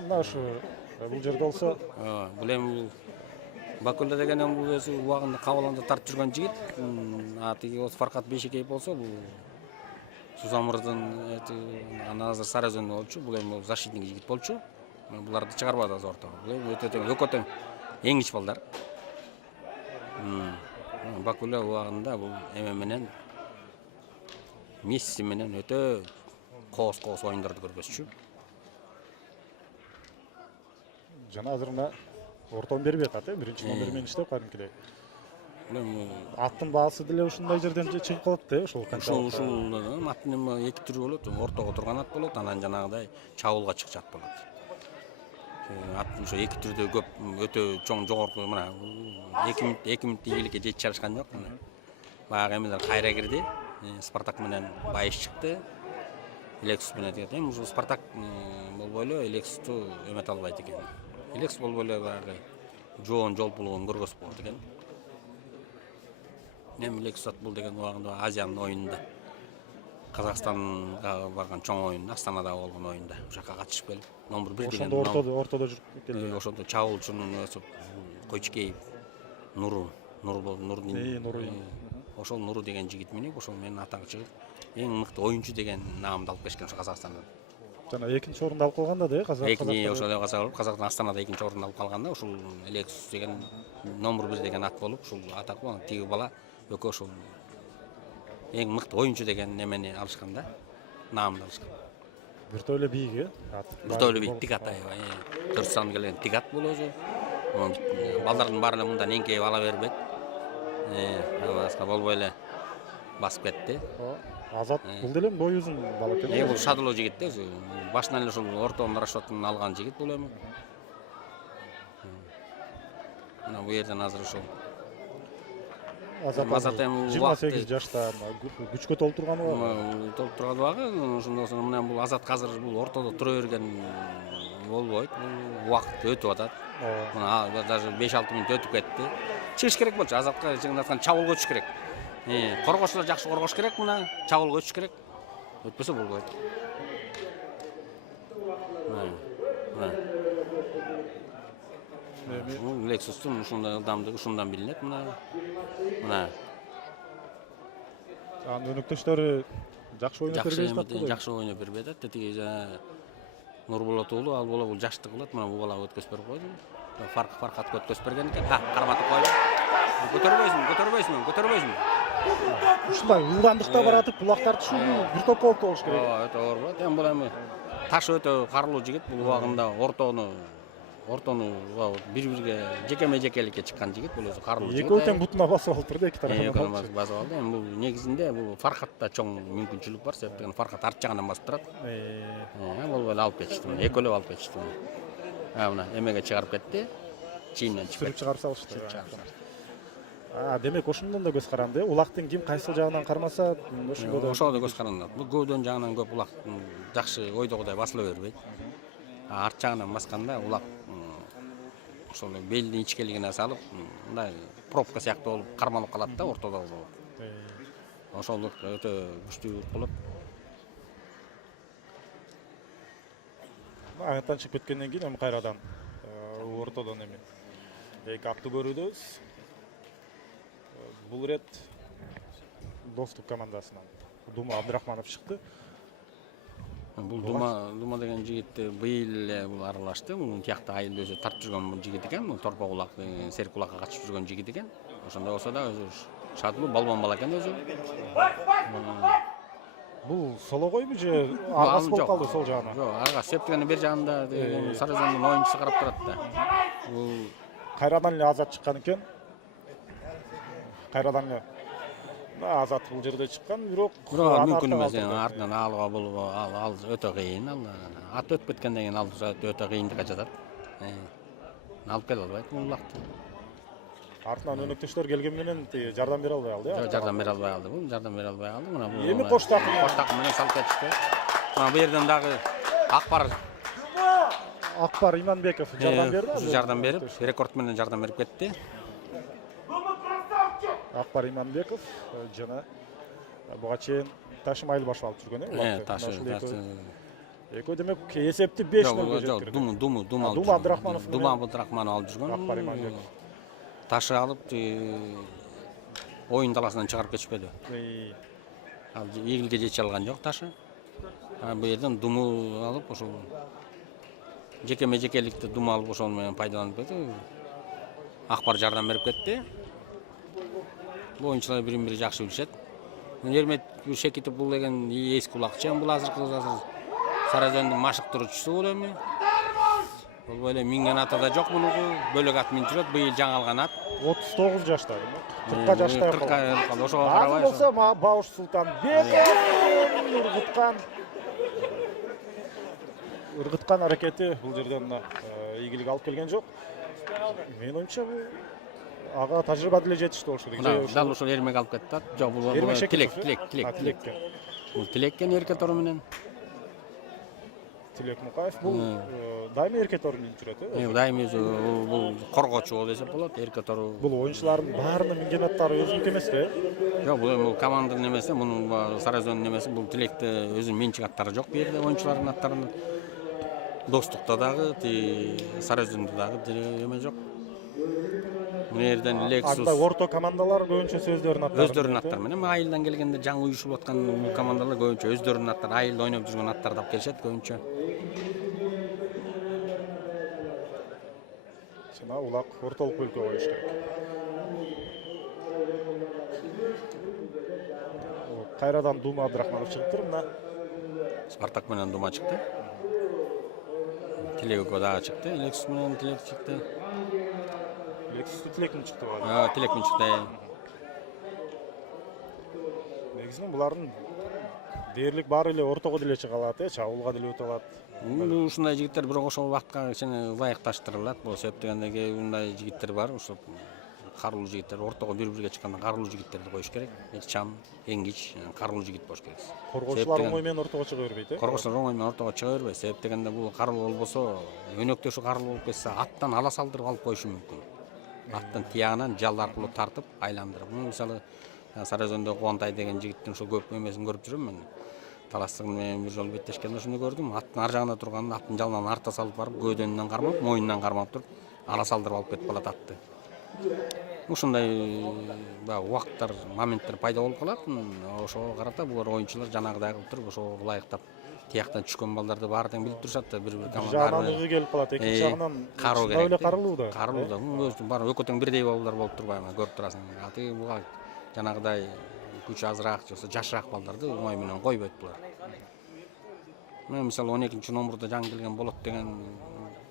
мына ушу бул жерде болсо, бул эми Бакулда деген бул өзү убагында кабыланда тартып жүргөн жигит. Тиги Фаркат Бейшекеев болсо, бул Сузамырдын анан азыр Сарыөзөн болчу, бул эми защитник жигит болчу. Буларды чыгарбады азыр ортого. Бул өтө экөө тең эң ич балдар. Бакулда убагында бул эме менен Месси менен өтө коос оюндарды көргөзчү. жана азыр мына ортон бербейт ат, биринчи номер менен иштеп кадимкидей. Аттын баасы деле ушундай жерден чыгып калат да, ошол канча. Ушул аттын эми 2 түрү болот. Ортого турган ат болот, анан жанагыдай чабуулга чыкчу ат болот. Аттын ошо 2 түрдө көп өтө чоң жогорку мына 2 минут ийгиликке жетип чарышкан жок. Баягы эмелер кайра кирди. Спартак менен байыш чыкты. Lexus менен деген. Эми ушул Спартак болбой эле Lexustу эмете албайт экен. Lexus болбой эле баягы жоон жолпулугун көргөзүп койт экен. Эми Lexus бул деген убагында Азиянын оюнунда Казакстанга барган чоң оюнда, Астанада болгон оюнда ошока катышып келип, номер 1 деген. Ортодо жүрүп келди. Ошондо чабуулчунун өзү Койчукеев Нуру ошол Нуру деген жигит минип, ошол менен атаңы чыгып, эң мыкты оюнчу деген наамды алып келишкен ошо Казакстандан. Жана 2-чи орунду алып калганда да, Казакстан Астанада 2-чи орунду алып калганда, ушул Lexus деген номер 1 деген ат болуп, ушул атаклуу тиги бала экөө ошол эң мыкты оюнчу деген немени алышкан да, наамды алышкан. Биртөө эле бийик, ат. Биртөө эле бийик, тик ат аябай. 4 сан келген тик ат бул өзү. Балдардын баары эле мындан эңкейип ала бербейт. Аска болбой эле басып кетти. Азат бул деле бой uzun бала экен. Бул шадылуу жигит да, өзү. Башынан эле ушул ортонун расчетун алган жигит бул эми. Мына бу жерден азыр ушул Азат эми 28 жашта күчкө толтурган убагы. Ошондо менен бул Азат азыр бул ортодо тура берген болбойт. Убакыт өтүп атат. Мына даже 5-6 мүнөт өтүп кетти. Чыгыш керек болчу. Азатка жеңил аткан чабуулга өтүш керек. Коргошлор жакшы коргош керек, мына чабуулга өтүш керек. Өтпөсө болбойт. Lexustун ушундай ылдамдыгы ушундан билинет, мына. Анын өнөктөштөрү жакшы ойноп бербейт. Жакшы ойноп бербейт. Тиги жана Нурболот уулу, ал бала бул жаштык кылат, мына бул бала өткөзүп берип койду. Фаркат өткөзүп берген экен. Карматып койду. Көтөрбөйсүңбү? Ушундай ылдамдыкта баратып, булак тартышуу бир топ болуп болуш керек. Өтө оор болот. Эми бул эми таш өтө карылуу жигит, бул убагында ортону бири-бириге жекеме-жекеликке чыккан жигит, бул өзү карылуу жигит. Экөө тең бутуна басып алып турду, эки тарафынан басып алды. Эми бул негизинде бул Фаркатта чоң мүмкүнчүлүк бар, себеп деген Фаркат арт жагынан басып турат. Болбой эле алып кетишти. Экөөлөп алып кетишти. Мына эмеге чыгарып кетти. Чийинен чыгарып салышты. Демек ошондон да көз каранды. Улактын ким кайсы жагынан кармаса, ошого да көз каранды. Бул көөдөн жагынан көп улак жакшы ойдогудай басыла бербейт. Арт жагынан басканда улак ошол белдин ичкелигине салып мындай пробка сыяктуу болуп кармалып калат да ортодо болуп. Ошол өтө күчтүү болот. Аяктан чыгып кеткенден кийин эми кайрадан ортодон эми эки акты көрүүдөбүз. Бул рет Достук командасынан Дума Абдрахманов чыкты. Бул Дума деген жигит быйыл эле бул аралашты. Бул тиякта айылда өзү тартып жүргөн бул жигит экен. Бул Торпа кулак, Серик кулакка катышып жүргөн жигит экен. Ошондой болсо да өзү шатлуу балбан бала экен өзү. Бул сологойбу же аргасы болуп калды сол жагына? Жок, ага септигенин бер жагында Сарызондун оюнчусу карап турат да. Бул Кайрадан эле Азат чыккан экен. Кайрадан эле Азат бул жерде чыккан, бирок мүмкүн эмес. Артынан алууга бул ал өтө кыйын. Ат өтүп кеткенден кийин ал өтө кыйындыкка жатат. Алып келе албайт бул улакты. Артынан өнөктөштөр келген менен жардам бере албай алды, Жок, жардам бере албай алды. Бул жардам бере албай алды. Мына бул эми кош такым менен салып кетишти. Мына бу жерден дагы Акбар Иманбеков жардам берди. Жардам берип, рекорд менен жардам берип кетти. Акбар Иманбеков жана буга чейин Ташым Айылбашев алып жүргөн, Экөө демек эсепти 5-0 жеткирди. Дума Абдрахманов алып жүргөн. Акбар Иманбеков. Ташы алып оюн таласынан чыгарып кетишпеди. Ал ийгилге жете алган жок Ташы. Бу жерден Думу алып ошол жекеликти Дума алып ошол менен пайдаланып кетти. Акбар жардам берип кетти. Бул оюнчулар бири-бири жакшы билишет. Эрмет Шекитов бул деген эски кулакчы, бул азыркы Сарызондун машыктыруучусу бул эми. Бул эле минген аты да жок бунуку, бөлөк ат минип жүрөт, быйыл жаңалган ат. 39 жашта, 40 жашта калды. Ошого карабай. Болсо Бауш Султанбеков ыргыткан аракети бул жерден ийгилик алып келген жок. Менин оюмча бул ага тажрыйба деле жетишти болушу керек. Дал ошол Эрмек алып кетти. Жок, бул Тилек. Бул Тилеккен эрке тору менен. Тилек Мукаев бул дайыми эрке тору минип жүрөт, Дайыми бул коргоочу болуп десек болот, эрке тору. Бул оюнчулардын баарынын минген аттары өзүнүкү эмеспи? Жок, бул команданын эмеси, мунун Сарызондун эмеси, бул Тилекте өзүнүн менчик аттары жок бу жерде оюнчулардын аттарынын. Достукта дагы, Сарызондо дагы эме жок. Бул жерден Lexus орто командалар көбүнчө өздөрүнүн аттары менен айылдан келгенде жаңы уюшулуп аткан командалар көбүнчө өздөрүнүн аттары, айылда ойноп жүргөн аттарды алып келишет көбүнчө. Жана улак ортолук бөлкө коюш керек. Кайрадан Дума Абдрахманов чыгыптыр мына. Спартак менен Дума чыкты. Тилек дагы чыкты, Lexus менен Тилек чыкты. Тилек чыкты баары. Тилек чыкты. Негизинен булардын дээрлик баары эле ортого деле чыга алат, чабуулга деле өтө алат. Ушундай жигиттер бирок ошол убакытка кичине ылайыкташтырылат. Бул себептегенде мындай жигиттер бар, ошо карулуу жигиттер, ортого бири-бирге чыкканда карулуу жигиттерди коюш керек. Чам, эңгич, карулуу жигит болуш керек. Коргоочулар оңой менен ортого чыга бербейт, Коргоочулар оңой менен ортого чыга бербейт. Себептегенде бул карулуу болбосо, өнөктөшү карулуу болуп кетсе, аттан ала салдырып алып коюшу мүмкүн. Аттын тиягынан жал аркылуу тартып айландырып. Мисалы Сарызондо Кубантай деген жигиттин ошо көп эмесин көрүп жүрөм мен. Таластыгын менен бир жолу беттешкенде ошону көрдүм. Аттын ар жагына турганын, аттын жалынан арта салып барып, көөдөнүнөн кармап, моюнунан кармап туруп, ала салдырып алып кетип калат атты. Ушундай убакыттар, моменттер пайда болуп калат. Ошого карата булар оюнчулар жанагыдай кылып туруп, ошого ылайыктап тияктан түшкөн балдарды баары тең билип турушат да, бир команда. Жагынан ыгы келип калат, экинчи жагынан эле карылуу да. Карылуу да. Өзү бар экөө тең бирдей балдар болуп турбайбы, көрүп турасың. Аты буга жанагыдай күчү азыраак, жоксо жашыраак балдарды оңой менен койбойт булар. Мен мисалы 12-чи номурда жаңы келген Болот деген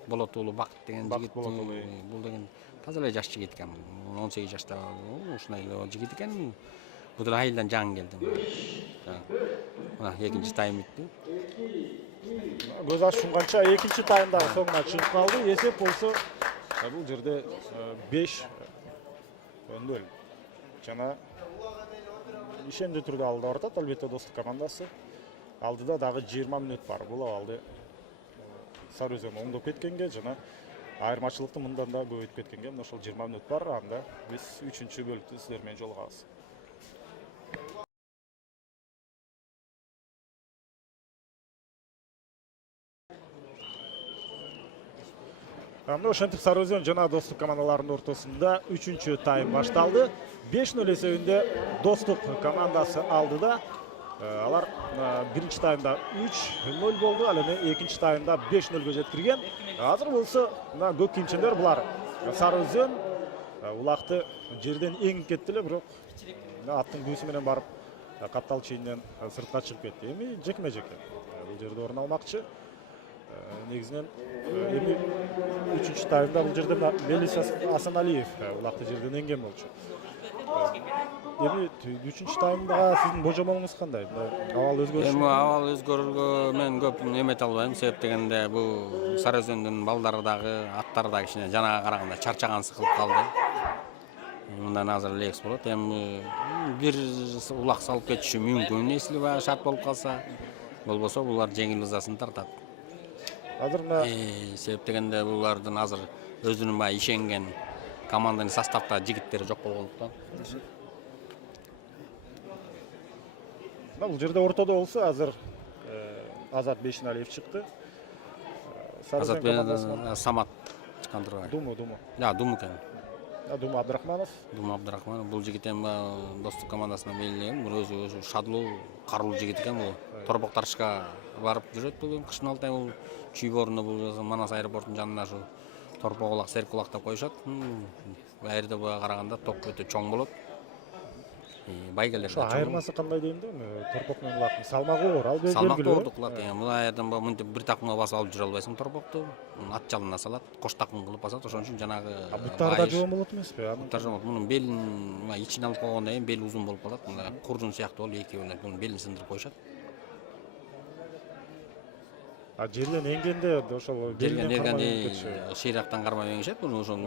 Болот уулу Бакыт деген жигит бул деген таза эле жаш жигит экен. 18 жашта ушундай эле жигит экен. Бул деле айылдан жаңы келди. Мына экинчи тайм бүттү. Көз ачышканча экинчи таймдагы соңуна чыгып калды. Эсеп болсо бул жерде 5-0. Жана ишендүү түрдө алда ортот, албетте Достук командасы. Алдыда дагы 20 мүнөт бар. Бул абалды Сарызон оңдоп кеткенге жана айырмачылыкты мындан да көбөйтүп кеткенге мына ошол 20 мүнөт бар. Анда биз 3-чү бөлүктү силер менен жолугабыз. Анда ошентип Сары Өзөн жана Достук командаларынын ортосунда 3-чү тайм башталды. 5-0 эсебинде Достук командасы алды да алар биринчи таймда 3-0 болду. Ал эми экинчи таймда 5-0 жеткирген. Азыр болсо мына көк кийимчилер булар Сары Өзөн улакты жерден эңип кетти эле, бирок аттын күүсү менен барып каптал чейинен сыртка чыгып кетти. Эми жекме-жеке бул жерде орун алмакчы. Негизинен эми 3-чү таймда бул жерде Мелис Асаналиев улакты жерден энген болчу. Эми 3-чү таймда сиздин божомолуңуз кандай? Абал өзгөрүш? Эми абал өзгөрүүгө мен көп эмете албайм. Себеп дегенде бул Сары Өзөндүн балдары дагы, аттары дагы кичине жанага караганда чарчаган сыкылып калды. Мындан азыр лекс болот. Эми бир улак салып кетиши мүмкүн, если баягы шарт болуп калса. Болбосо булар жеңил ызасын тартат. Азыр мына Себеп дегенде булардын азыр өзүнүн баягы ишенген команданын составда жигиттери жок болгондуктан. бул жерде ортодо болсо азыр Азат Бейшиналиев чыкты. Азат менен Самат чыккан турбайбы? Думу. Думу экен. Думу Абдрахманов. Думу Абдрахманов бул жигит эми Достук командасына белгилеген. Бул өзү шадлуу, карулуу жигит экен бул. Торбок тарышка барып жүрөт бул кыштын алты ай. Бул Чүйборунда бул Манас аэропортунун жанында ушу торпок улак, серк улак деп коюшат. Бул жерде буга караганда топ өтө чоң болот. Байгелер. Ошо айырмасы кандай дейм да, торпок менен улактын салмагы оор, ал белгилүү. Салмакты ордук кылат. Бул жерден мынтип бир такымга басып алып жүрө албайсың торпокту. Ат жалына салат, кош такым кылып басат. Ошон үчүн жанагы буттарда жоон болот эмеспи? Буттар жоон. Мунун белин ичин алып койгондон кийин бел узун болуп калат. Мына курдун сыяктуу болуп экөө мунун белин сындырып коюшат. Жерден эңгенде ошол Жерден эңгенде шыйрактан кармап эңишет. Муну ошол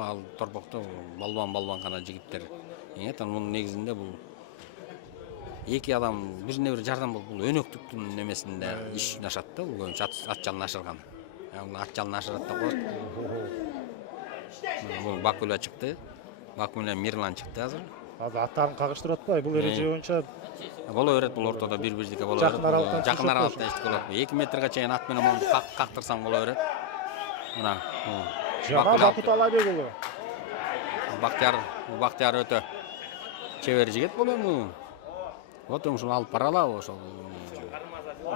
ал торпокту балбан гана жигиттер эңет. Мунун негизинде бул эки адам бирине бири жардам болуп бул өнөктүктүн немесинде иш нашат да, бул көбүнчө ат жалын ашырган. Бул ат жалын ашырат да коет. Бул Бакуля чыкты. Баку менен Мирлан чыкты азыр. Азыр аттарын кагыштырып атпайбы? Бул эреже боюнча боло берет, бул ортодо бир-биrdикке боло берет. Жакын аралыкта эчтеке болот. 2 метрге чейин ат менен монду кактырсаң боло берет. Мына жана Бакут Алайбек уулу. Бактияр өтө чебер жигит бул эми. Вот ушул алып бара алабы ошол.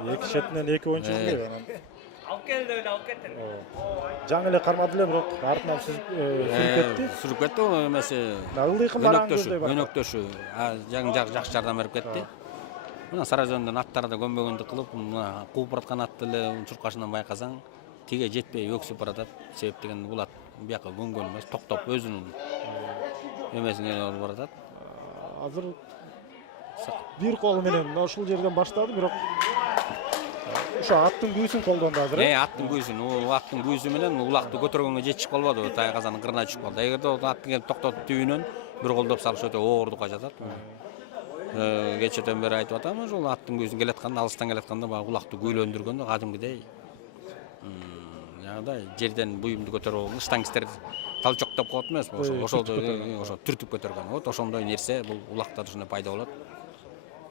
Эки четинен эки оюнчу келди. Алып келди, алып кетти. Жаңы эле кармады эле, бирок артынан сүрүп кетти. Сүрүп кетти ол эмеси. Ылдыйкын бараңызды бар. Өнөктөшү жакшы жардам берип кетти. Мына Сары Өзөндүн аттары да көмбөгөндүк кылып, мына кууп бараткан атты эле чуркашынан байкасаң, тиге жетпей өксүп баратат. Себеп дегенде бул ат бияка көнгөн эмес, токтоп өзүнүн эмесине болуп баратат. Азыр бир колу менен ушул жерден баштады, бирок ошо аттын күүсүн колдонду азыр. Аттын күүсүн, аттын күүсү менен улакты көтөргөнгө жетишип калбады, тайгазанын кырына түшүп калды. Эгерде аттын келип токтотуп түбүнөн бир колдоп салыш өтө оордукка жатат. Кечеден бери айтып атам, ошол аттын күүсүн келатканда, алыстан келатканда баягы улакты күйлөндүргөндө кадимкидей жанагыдай жерден буюмду көтөрүп, штангистер талчок деп коет эмеспи? Ошо түртүп көтөргөн. Вот ошондой нерсе бул улакта ушундай пайда болот.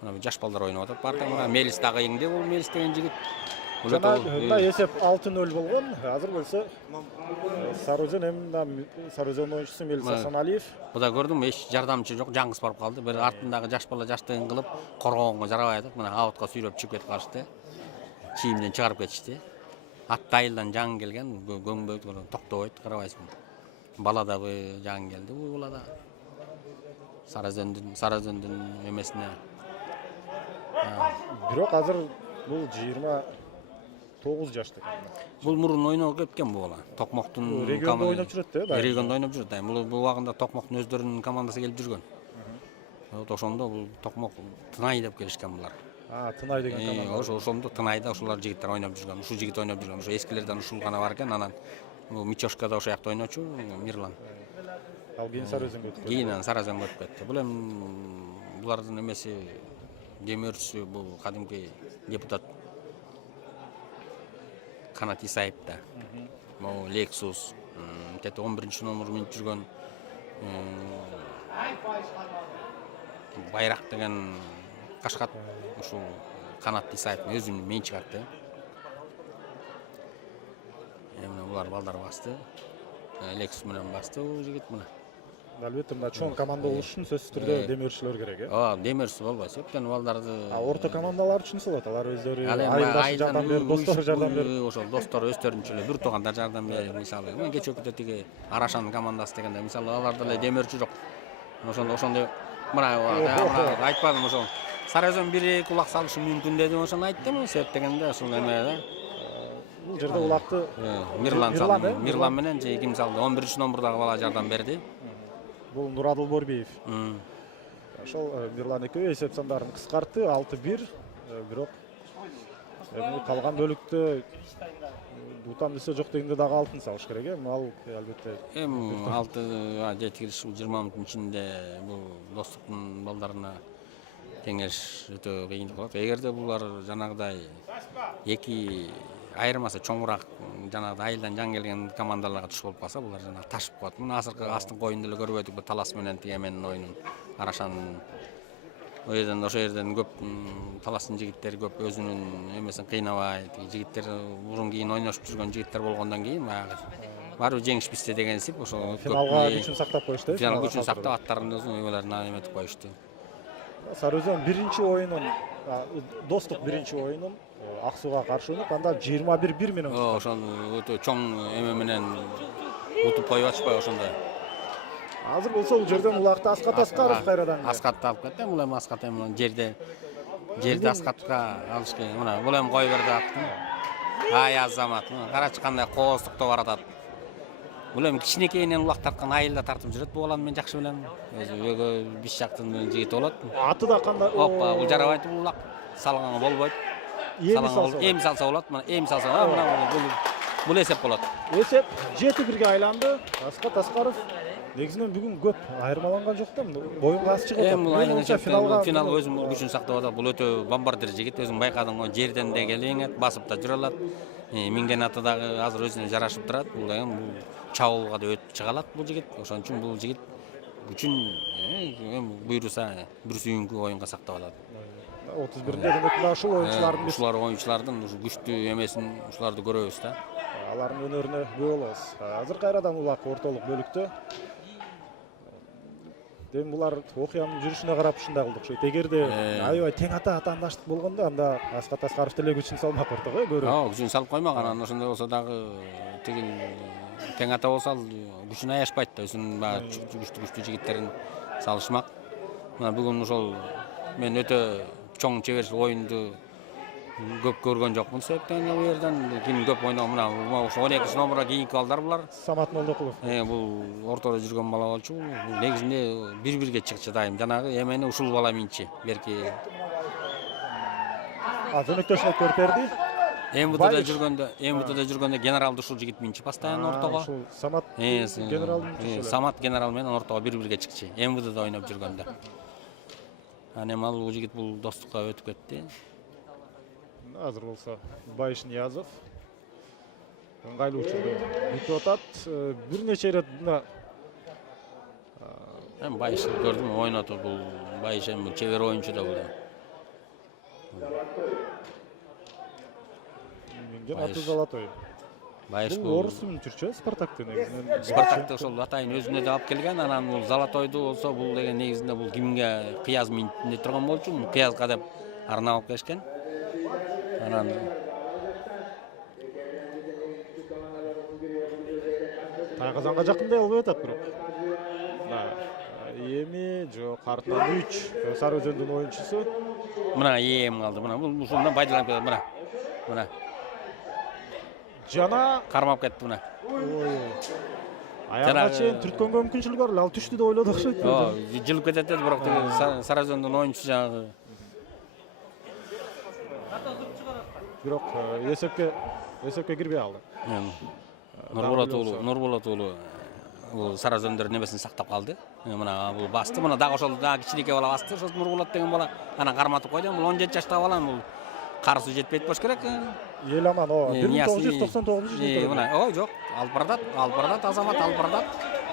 Мына жаш балдар ойноп атат. Бардык мына Мелис дагы эңде, бул Мелис деген жигит. Жана эсеп 6-0 болгон. Азыр болсо Сары Өзөн эми Сары Өзөн оюнчусу Мелис Асаналиев. Буда көрдүм, эч жардамчы жок, жаңгыз барып калды. Бир артындагы жаш бала жаштыгын кылып, коргоонго жарабай атат. Мына абытка сүйрөп чыгып кетип калышты. Чийимден чыгарып кетишти. Ат айылдан жаңы келген, көңбөйт, токтобойт, карабайсың. Бала дагы жаңы келди бул балада. Сары Өзөндүн эмесине. Бирок азыр бул 29 жаштык. Бул мурун ойноп кеткен бул бала. Токмоктун региондо ойноп жүрөт да. Региондо ойноп жүрөт. Бул убагында Токмоктун өздөрүнүн командасы келип жүргөн. Вот ошондо бул Токмок Тынай деп келишкен булар. Тынай деген команда. Ошондо Тынайда ошолар жигиттер ойноп жүргөн. Ушул жигит ойноп жүргөн. Ошо эскилерден ушул гана бар экен. Анан бул Мичошкада ошо жакта ойночу Мирлан. Ал кийин Сары Өзөнгө өтүп кетти. Кийин Сары Өзөнгө өтүп кетти. Бул эми булардын эмеси демөөрчүсү бул кадимки депутат Канат Исаев да. могу Lexus, тет 11 номер минип жүргөн Байрақ деген Кашкат ушул Канат Исаевдин өзүнүн менчик аты. Мына булар балдар басты. Lexus менен басты бул жигит мына. Албетте мына чоң команда болуш үчүн сөзсүз түрдө демирчилер керек, Демирчи болбойт. Себептен балдарды орто командалар үчүн болот. Алар өздөрү айылдашы жардам берип, достор жардам берип. Ошол достор өздөрүнчө эле бир туугандар жардам берип, мисалы, мен кечээ өкүтө тиги Арашанын командасы дегенде, мисалы, аларда эле демирчи жок. Ошондой мына айтпадым ошол. Сарыөзөн бири кулак салышы мүмкүн дедим, ошону айттым, себеп дегенде ошол эме да. Бул жерде улакты Мирлан менен же 2 мисалы 11 номурдагы бала жардам берди. Бул Нурадыл Борбиев. Ошол Мирлан экөө эсеп сандарын кыскартты, 6-1. Бирок эми калган бөлүктө Дутан десе жок дегенде дагы алтын салыш керек, ал албетте. Эми 6 жеткириш 20 мүнөттүн ичинде бул достуктун балдарына кеңеш өтө кыйын болот. Эгерде булар жанагыдай эки айырмасы чоңураак жанагыдай айылдан жаңы келген командаларга туш болуп калса, булар жанагы ташып коет. Мына азыркы астын коюнда эле көрүп өтүк, бул Талас менен Тиеменин оюнун. Арашанын ошол жерден көп Таластын жигиттери көп өзүнүн эмесин кыйнабай, жигиттер мурун кийин ойношуп жүргөн жигиттер болгондон кийин баягы баары жеңиш бизде дегенсип ошол финалга күчүн сактап коюшту. Финалга күчүн сактап аттарын өзүн эметип коюшту. Сарыөзөн биринчи оюнун, достук биринчи оюнун Аксууга каршы ойноп, анда 21-1 менен. Ошол өтө чоң эме менен утуп коюп атышпайбы ошондой. Азыр болсо бул жерден улакты Аскат Аскаров кайрадан. Аскатты алып кетти, бул эми Аскат эми жерде Аскатка алыш керек. Мына бул эми кой берди аттын. Ай Азамат, карачы кандай кооздуктоо баратат. Бул эми кичинекейинен улак тарткан айылда тартып жүрөт, бул баланы мен жакшы билем. Өзү биш жактын жигити болот. Аты да кандай? Опа, бул жарабайт бул улак. Салганга болбойт. Эми салса болот, мына эми салса, мына бул эсеп болот. Эсеп 7-1-ге айланды. Аскат Аскаров негизинен бүгүн көп айырмаланган жок да, боюнга аз чыгып атат. Финал өзүнүн күчүн сактап атат. Бул өтө бомбардир жигит, өзүң байкадың, жерден да келеңет, басып да жүрө алат. Миңден аты дагы азыр өзүнө жарашып турат. Бул эми чабуулга да өтүп чыга алат бул жигит. Ошон үчүн бул жигит күчүн буйруса бир сүйүнгү оюнга сактап алат. 31-де демек ушул оюнчулардын ушу күчтүү эмесин ушуларды көрөбүз да. Алардын өнөрүнө күбө болобуз. Азыр кайрадан улак ортолук бөлүктө. Дем булар окуянын жүрүшүнө карап ушундай кылды окшойт. Эгерде аябай тең атаандаштык болгондо анда Аскат Аскаров деле күчүн салмак ортого көрөт. Күчүн салып коймогон, анан ошондой болсо дагы тигил тең ата болсо ал күчүн аяшпайт да, өзүнүн баягы күчтүү жигиттерин салышмак. Мына бүгүн ошол мен өтө чоң чеберчил оюнду көп көргөн жокмун, себептен бул жерден ким көп ойногон, мына ошо 12 номурга кийинки балдар булар. Самат Молдокулов. Бул ортодо жүргөн бала болчу. Бул негизинде 1-1ге чыкчы дайым. Жанагы эмени ушул бала минчи. Берки жөнөктөшүнө көрүп берди. МВДда жүргөндө генералды ушул жигит минчи постоянно ортого. Ушул Самат генералдын Самат генерал менен ортого 1-1ге чыкчы. МВДда ойноп жүргөндө. Анан бул жигит бул достукка өтүп кетти. Азыр болсо Байыш Ниязов ыңгайлуу учурда бүтүп атат. Бир нече ирет мына Байышты көрдүм, ойноту бул Байыш эми чебер оюнчу да бул. Менген аты Золотой. Байыш бул орус мүнчүрчү Спартакты негизинен. Спартакты ошол атайын өзүнө да алып келген, анан бул Золотойду болсо бул деген негизинде бул кимге кыяз минтинде турган болчу, кыязга деп арнап алып келишкен. Анан Тайгазанга жакындай албай атат бирок. Эми жок, артынан 3 Сарыөзөндүн оюнчусу. Мына эм калды. Мына бул ушундан пайдаланып кетет. Мына. Жана кармап кетти мына. Аягына чейин түрткөнгө мүмкүнчүлүк бар эле, ал түштү деп ойлоду окшойт. Жылып кетет деп, бирок Сарыөзөндүн оюнчусу жанагы. Бирок эсепке кирбей алды. Нурболот уулу бул Сарыөзөндөр немесин сактап калды. Мына бул басты, мына дагы ошол дагы кичинекей бала басты, ошол Нурболот деген бала. Анан карматып койду. Бул 17 жаштагы бала, бул карысы жетпейт болуш керек. Еламан, о, 1999 мына ой жок, Албардат Азамат Албардат.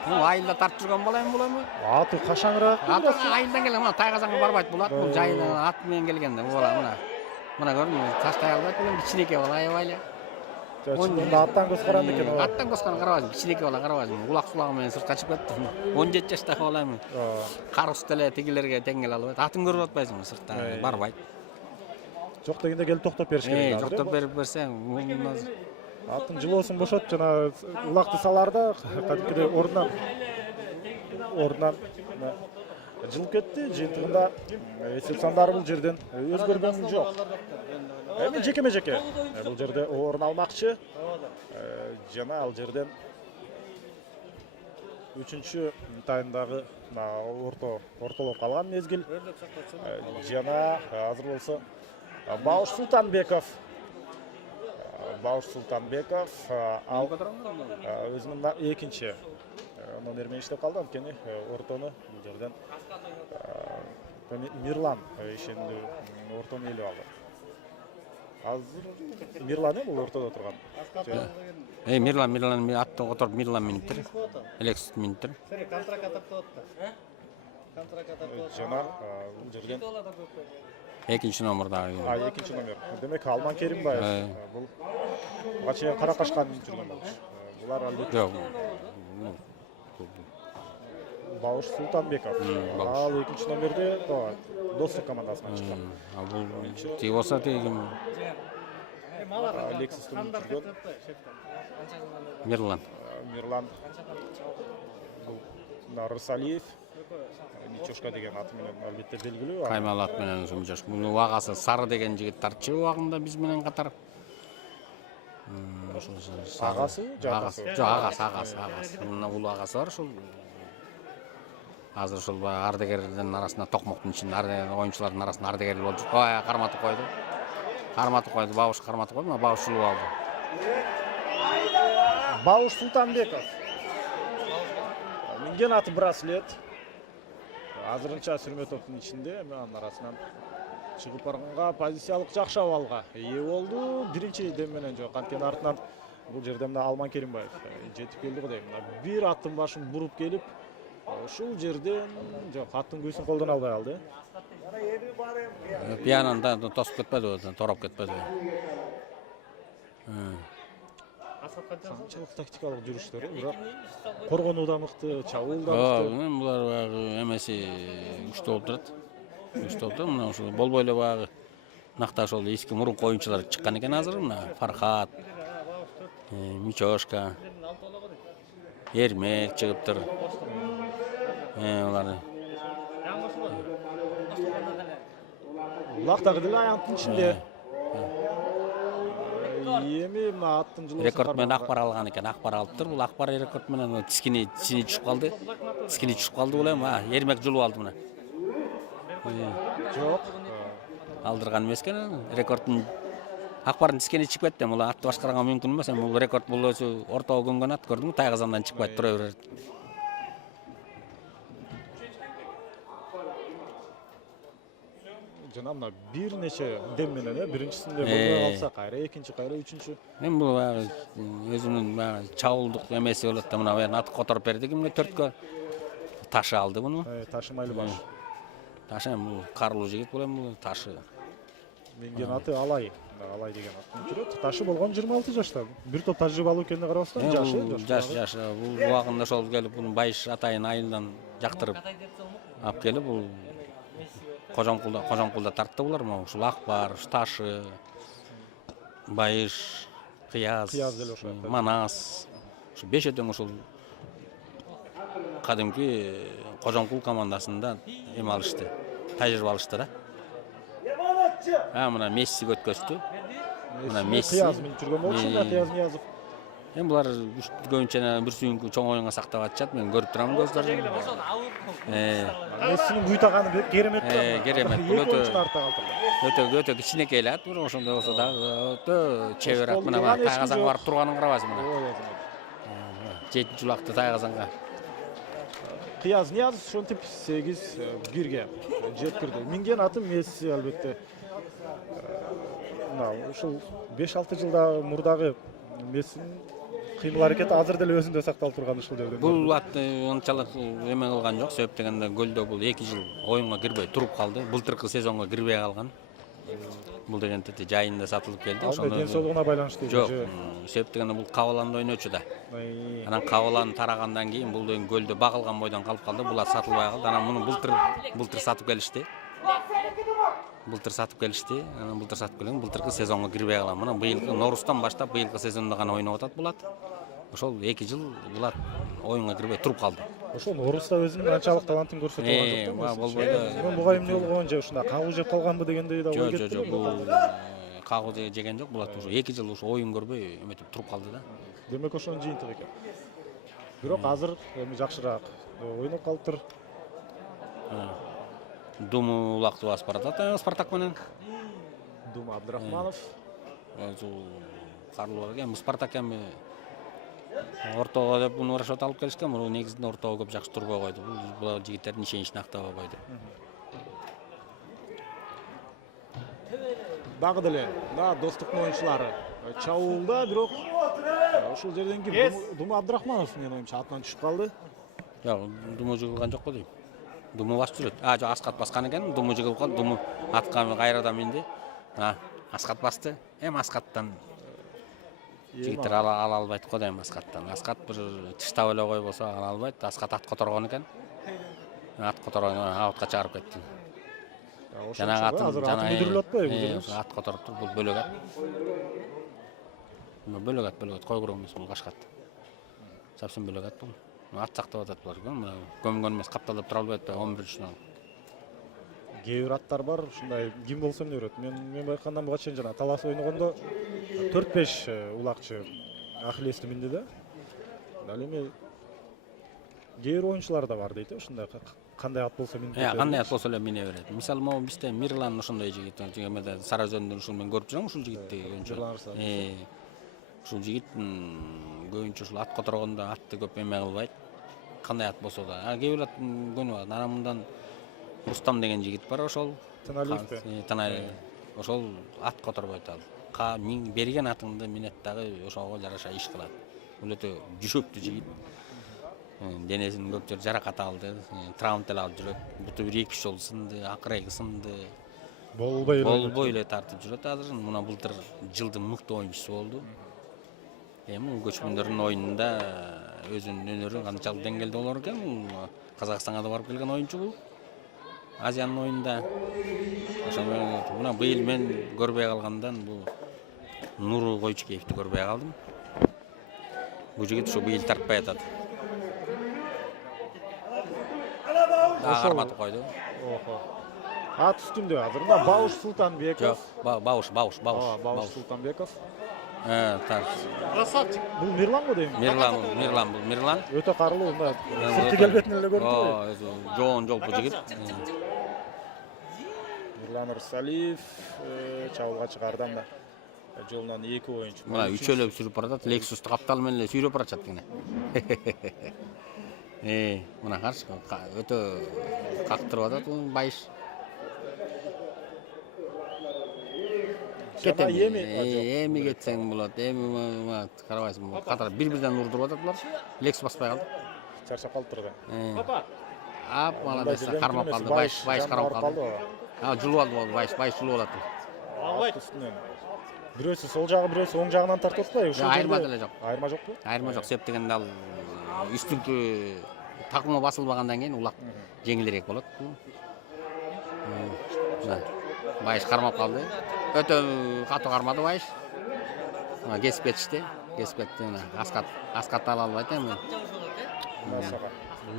Айылда тартып жүргөн бала эми бул эми. Аты кашаңыраак. Аты айылдан келген, мына Тайгазанга барбайт булат, бул жайына ат менен келгенде бул бала мына. Мына көрдүңбү, таштай албайт, бул кичинекей бала аябай эле. Чынында аттан көз каранды экен о. Аттан көскөн карабайсың, кичинекей бала карабайсың. Улак сулагы менен сыртка чыгып кетти. 17 жаштагы бала эми. Карыс деле тигилерге тең келе албайт. Атын көрүп атпайсың сыртта, барбайт. Жок дегенде келип токтоп бериш керек. Жоктоп берип берсең, атын жылоосун бошот жана улакты саларда кадимкидей ордунан жылып кетти. Жыйынтыгында эсеп сандары бул жерден өзгөргөн жок. Эми жеке бул жерде орун алмакчы. Жана ал жерден 3-чү таймдагы ортолоп калган мезгил. Жана азыр болсо Бауш Султанбеков ал өзүнүн экинчи номер менен иштеп калды. Анткени ортону бул жерден Мирлан ишенди ортону ээлеп алды. Азыр Мирлан бул ортодо турган. Мирлан атты которуп Мирлан миниптир. Элексит миниттир. Жана бул жерден экинчи номердагы. Экинчи номер. Демек Алман Керимбаев бул чейин Каракашкан жүргөн болчу. Булар албетте. Жок. Бауш Султанбеков. Ал экинчи номерде Достук командасынан чыккан. Бул тиги болсо тигим Лексустун жүргөн Мирлан. Бул Нарысалиев. Ничошка деген аты менен албетте белгилүү. Каймал ат менен Мичошка. Мунун агасы Сары деген жигит тартчы убагында биз менен катар. Агасы? Жок, агасы. Мунун улуу агасы бар ушул. Азыр ушул ардегердин арасында токмоктун ичинде оюнчулардын арасында ардегер болуп жүр. Карматып койду. Бауш карматып койду. Бауш жылып алды. Бауш Султанбеков. Минген аты браслет. Азырынча сүрмө топтун ичинде анын арасынан чыгып барганга позициялык жакшы абалга ээ болду. Биринчи дем менен жок. Анткени артынан бул жерде мына Алман Керимбаев жетип келди го дейм. Бир аттын башын буруп келип, ушул жерден жок, аттын көйсүн колдоно албай алды. Пиянанда тосуп кетпеди, тороп кетпеди. Канчалык тактикалык жүрүштөр, бирок коргонуу да мыкты, чабуул да мыкты. Булар баягы эмеси күчтүү болуп турат. Мына ошо болбой эле баягы накта ошол эски мурунку оюнчулар чыккан экен азыр. Мына Фархат, Мичошка, Эрмек чыгыптыр. Булар Улактагы деле аянттын ичинде. Эми мына аттын жылоосун рекорд менен Акбар алган экен. Акбар алыптыр. Бул Акбар рекорд менен тискини түшүп калды. Бул эми Эрмек жылып алды мына. Жок. Алдырган эмес экен. Рекорддун Акбардын тискини чыгып кетти. Бул атты башкарганга мүмкүн эмес. Бул рекорд бул өзү ортого көнгөн ат, көрдүңбү? Тайгазандан чыкпайт, тура берет. Жана мына бир нече дем менен биринчисинде болбой калса, кайра экинчи, кайра үчүнчү. Мен бул өзүнүн чабуулдук эмеси болот да, мына аты которуп берди кимге 4кө. Ташы алды буну. Ташы Майлыбаш. Ташы бул карлуу жигит бул эми Ташы. Менин аты Алай деген аттын жүрөт. Ташы болгон 26 жашта. Бир топ тажрыйбалуу экенине карабастан жаш. Бул убагында ошол келип буну Байыш атайын айылдан жактырып алып келип бул Кожомкулда тартты булар. Ушул Акбар, Ташы, Байыш, Кыяз деле ошол. Манас. Ушу бешөөтөн ушул кадимки Кожомкул командасында эме алышты. Тажрыйба алышты да. Мына Месси өткөздү. Мына Месси. Кыяз менен жүргөн болчу, Кыяз Ниязов. Эми булар көбүнчө бир сүйүнкү чоң оюнга сактап атышат. Мен көрүп турам көздөрүн. Мессинин буйтаганы керемет да. Керемет. Бул Өтө кичинекей эле ат, бирок ошондой болсо дагы өтө чебер ат. Мына Тайгазанга барып турганын карабайсың мына. 7-чи улакты Тайгазанга. Кыяз Ниязов ошентип 8-1ге жеткирди. Минген аты Месси албетте. мына ушул 5-6 жылда мурдагы Мессинин кыймыл аракети азыр деле өзүндө сакталып турган ушул жерден. Бул ат анчалык эме кылган жок. Себеп дегенде гөлдө бул 2 жыл оюнга кирбей туруп калды. Былтыркы сезонго кирбей калган. Бул деген тете жайында сатылып келди. Ошондо ден соолугуна байланыштуу. Жок. Себеп дегенде бул кабаланда ойночу да. Анан кабаланы тарагандан кийин бул деген гөлдө багылган бойдон калып калды. Булар сатылбай калды. Анан муну былтыр сатып келишти. Анан былтыр сатып келген. Былтыркы сезонго кирбей калган. Мына быйылкы Норустан баштап быйылкы сезондо гана ойноп атат булат. Ошол 2 жыл булар оюнга кирбей туруп калды. Ошол Норуста өзүнүн анчалык талантын көрсөтүп алган жок. Болбойду. Буга эмне болгон же ушундай кагуу жеп калганбы дегендей да ой кетти. Жок, бул кагуу жеген жок. Булар ушу 2 жыл ушу оюн көрбөй эметип туруп калды да. Демек ошонун жыйынтыгы экен. Бирок азыр эми жакшыраак ойноп калыптыр. Думу улакты басып баратат Спартак менен. Дума Абдрахманов. Карлуу экен. Спартак эми ортого деп муну расчет алып келишкен. Муну негизинде ортого көп жакшы турбой койду. Бул жигиттердин ишеничин актабай койду. Дагы деле достуктун оюнчулары чабуулда, бирок ушул жерден кийин Дума Абдрахманов менин оюмча атынан түшүп калды. Жок, Думу жыгылган жок го дейм. Думу басып жүрөт. Жок, Аскат баскан экен. Думу жыгылып калды. Думу атка кайрадан минди. Аскат басты. Аскаттан жигиттер ала албайт го дейм Аскаттан. Аскат бир тыштап эле койбосо ала албайт. Аскат ат которгон экен. Ат которгон аутка чыгарып кетти. Жанагы атын мүдүрүлүп атпайбы? Ат которуп тур, бул бөлөк ат. Бөлөк ат, кой курок эмес бул Кашкат. Совсем бөлөк ат бул. Ат сактап атат булар. Көмгөн эмес, капталдап тура албайт, 11-чүнө. Кээ бир аттар бар, ушундай ким болсо эмне берет. Мен байкаганда буга чейин жана талас ойногондо 4-5 улакчы Ахиллести минди да. Ал эми кээ бир оюнчулар да бар дейт, ушундай кандай ат болсо минди. Кандай ат болсо эле мине берет. Мисалы, могу бизде Мирлан ошондой жигит, жигемеде Сара Өзөнүндө ушул мен көрүп жүрөм, ушул жигитти көбүнчө. Ушул жигит көбүнчө ушул ат которгондо атты көп эме кылбайт. Кандай ат болсо да. Кээ бир ат көнүп алат. Анан мындан Рустам деген жигит бар, ошол Таналиев. Ошол ат которбойт ал. Берген атыңды минет дагы ошого жараша иш кылат. Бул өтө жүшөктүү жигит. Денесинин көп жери жаракат алды, травма алып жүрөт. Буту 1-2 жолу сынды, акырайгы сынды. Болбой эле тартып жүрөт азыр. Мына былтыр жылдын мыкты оюнчусу болду. Эми көчмөндөрдүн оюнунда өзүнүн өнөрү канчалык деңгээлде болор экен? Казакстанга да барып келген оюнчу бул. Азиянын оюнунда. Ошондо мына быйыл мен көрбөй калгандан бул Нуру Койчукеевди көрбөй калдым. Бул жигит ушу быйыл тартпай атат. Арматып койду. Ат үстүндө азыр мына Бауш Султанбеков. Бауш Султанбеков. Красавчик. Бул Мирлан дейм. Мирлан. Өтө карлуу, мына сырты келбетин эле көрүнүп. Жоон жолпу жигит. Мирлан Рысалиев чабуулга чыгарды анда. Жолунан 2 оюнчу. Мына үчөлөп сүрүп баратат. Lexus'ты каптал менен эле сүйрөп барачат кene. Мына каршы өтө кактырып атат байыш. Эми кетсең болот. Эми карабайсың. Катар бир-бирден урдуруп атат булар. Lexus баспай калды. Чарчап калыптыр да. Молодец, кармап калды. Байыш карап калды. Жулуп алды байыш жулуп алат. Ат үстүнөн. Бирөөсү сол жагы, бирөөсү оң жагынан тартып атпайбы? Ушул айырма деле жок. Айырма жокпу? Айырма жок. Себеп дегенде ал үстүңкү такыма басылбагандан кийин улак жеңилирээк болот. Байыш кармап калды. Өтө катуу кармады байыш. Кесип кетишти. Аскат ала албайт эми.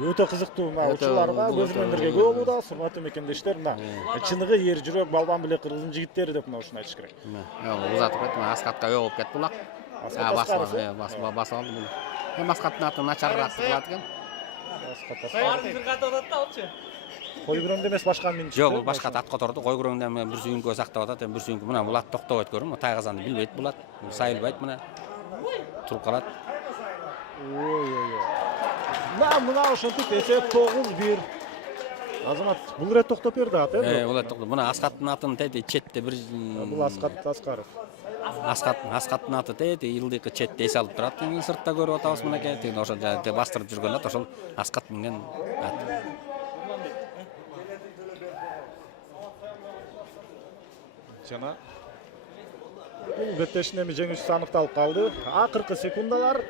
Өтө кызыктуу учурларга көзмөндөргө көп болууда, урматтуу мекендештер. Мына чыныгы ер жүрөк балбан билек кыргыздын жигиттери деп мына ушуну айтыш керек. Узатып кетти, Аскатка өө болуп кетти улак. Басып алды бул. Эми Аскаттын аты начарыраак кылат экен. Кой күрөңдө эмес башканы минчи. Жок, башка ат которду. Кой күрөңдө бир сүйүнкө сактап атат. Бир сүйүнкө мына бул ат токтобойт көрүм. Тайгазанды билбейт бул ат. Сайылбайт мына. Туруп калат. Мына ошентип эсеп 9-1. Азамат бул ирет токтоп берди ат, Мына Аскаттын атын тети четте бир Бул Аскат Аскаров. Аскаттын аты тети ылдыйкы четте эс алып турат. Сыртта көрүп атабыз мынакей. Тиги ошо бастырып жүргөн ат ошол Аскат менен ат. Жана бул беттешин эми жеңүүчүсү аныкталып калды. Акыркы секундалар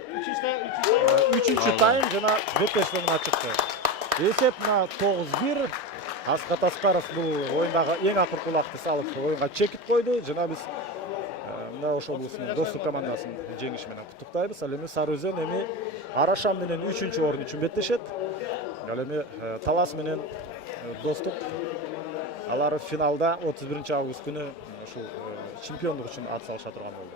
3-чү тайм жана беттеште мына чыкты. Эсеп мына 9-1. Аскат Аскаров бул оюндагы эң акыркы улакты салып оюнга чекит койду. Жана биз мына ошол достук командасын жеңиши менен куттуктайбыз. Ал эми Сары Өзөн эми Арашан менен 3-чү орун үчүн беттешет. Ал эми Талас менен достук алар финалда 31 август күнү ушул чемпиондук үчүн ат салыша турган болду.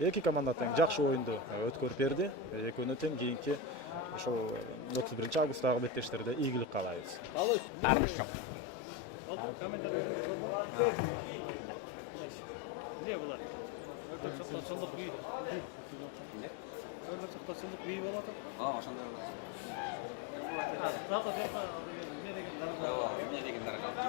Эки команда тең жакшы оюнду өткөрүп берди. Экөөнө тең кийинки ошол 31 августтагы беттештерде ийгилик каалайбыз. Тарыныш жок. Не булар? Сондук бүй. Сондук бүй болот. Ошондой болот. Не дегендер калды.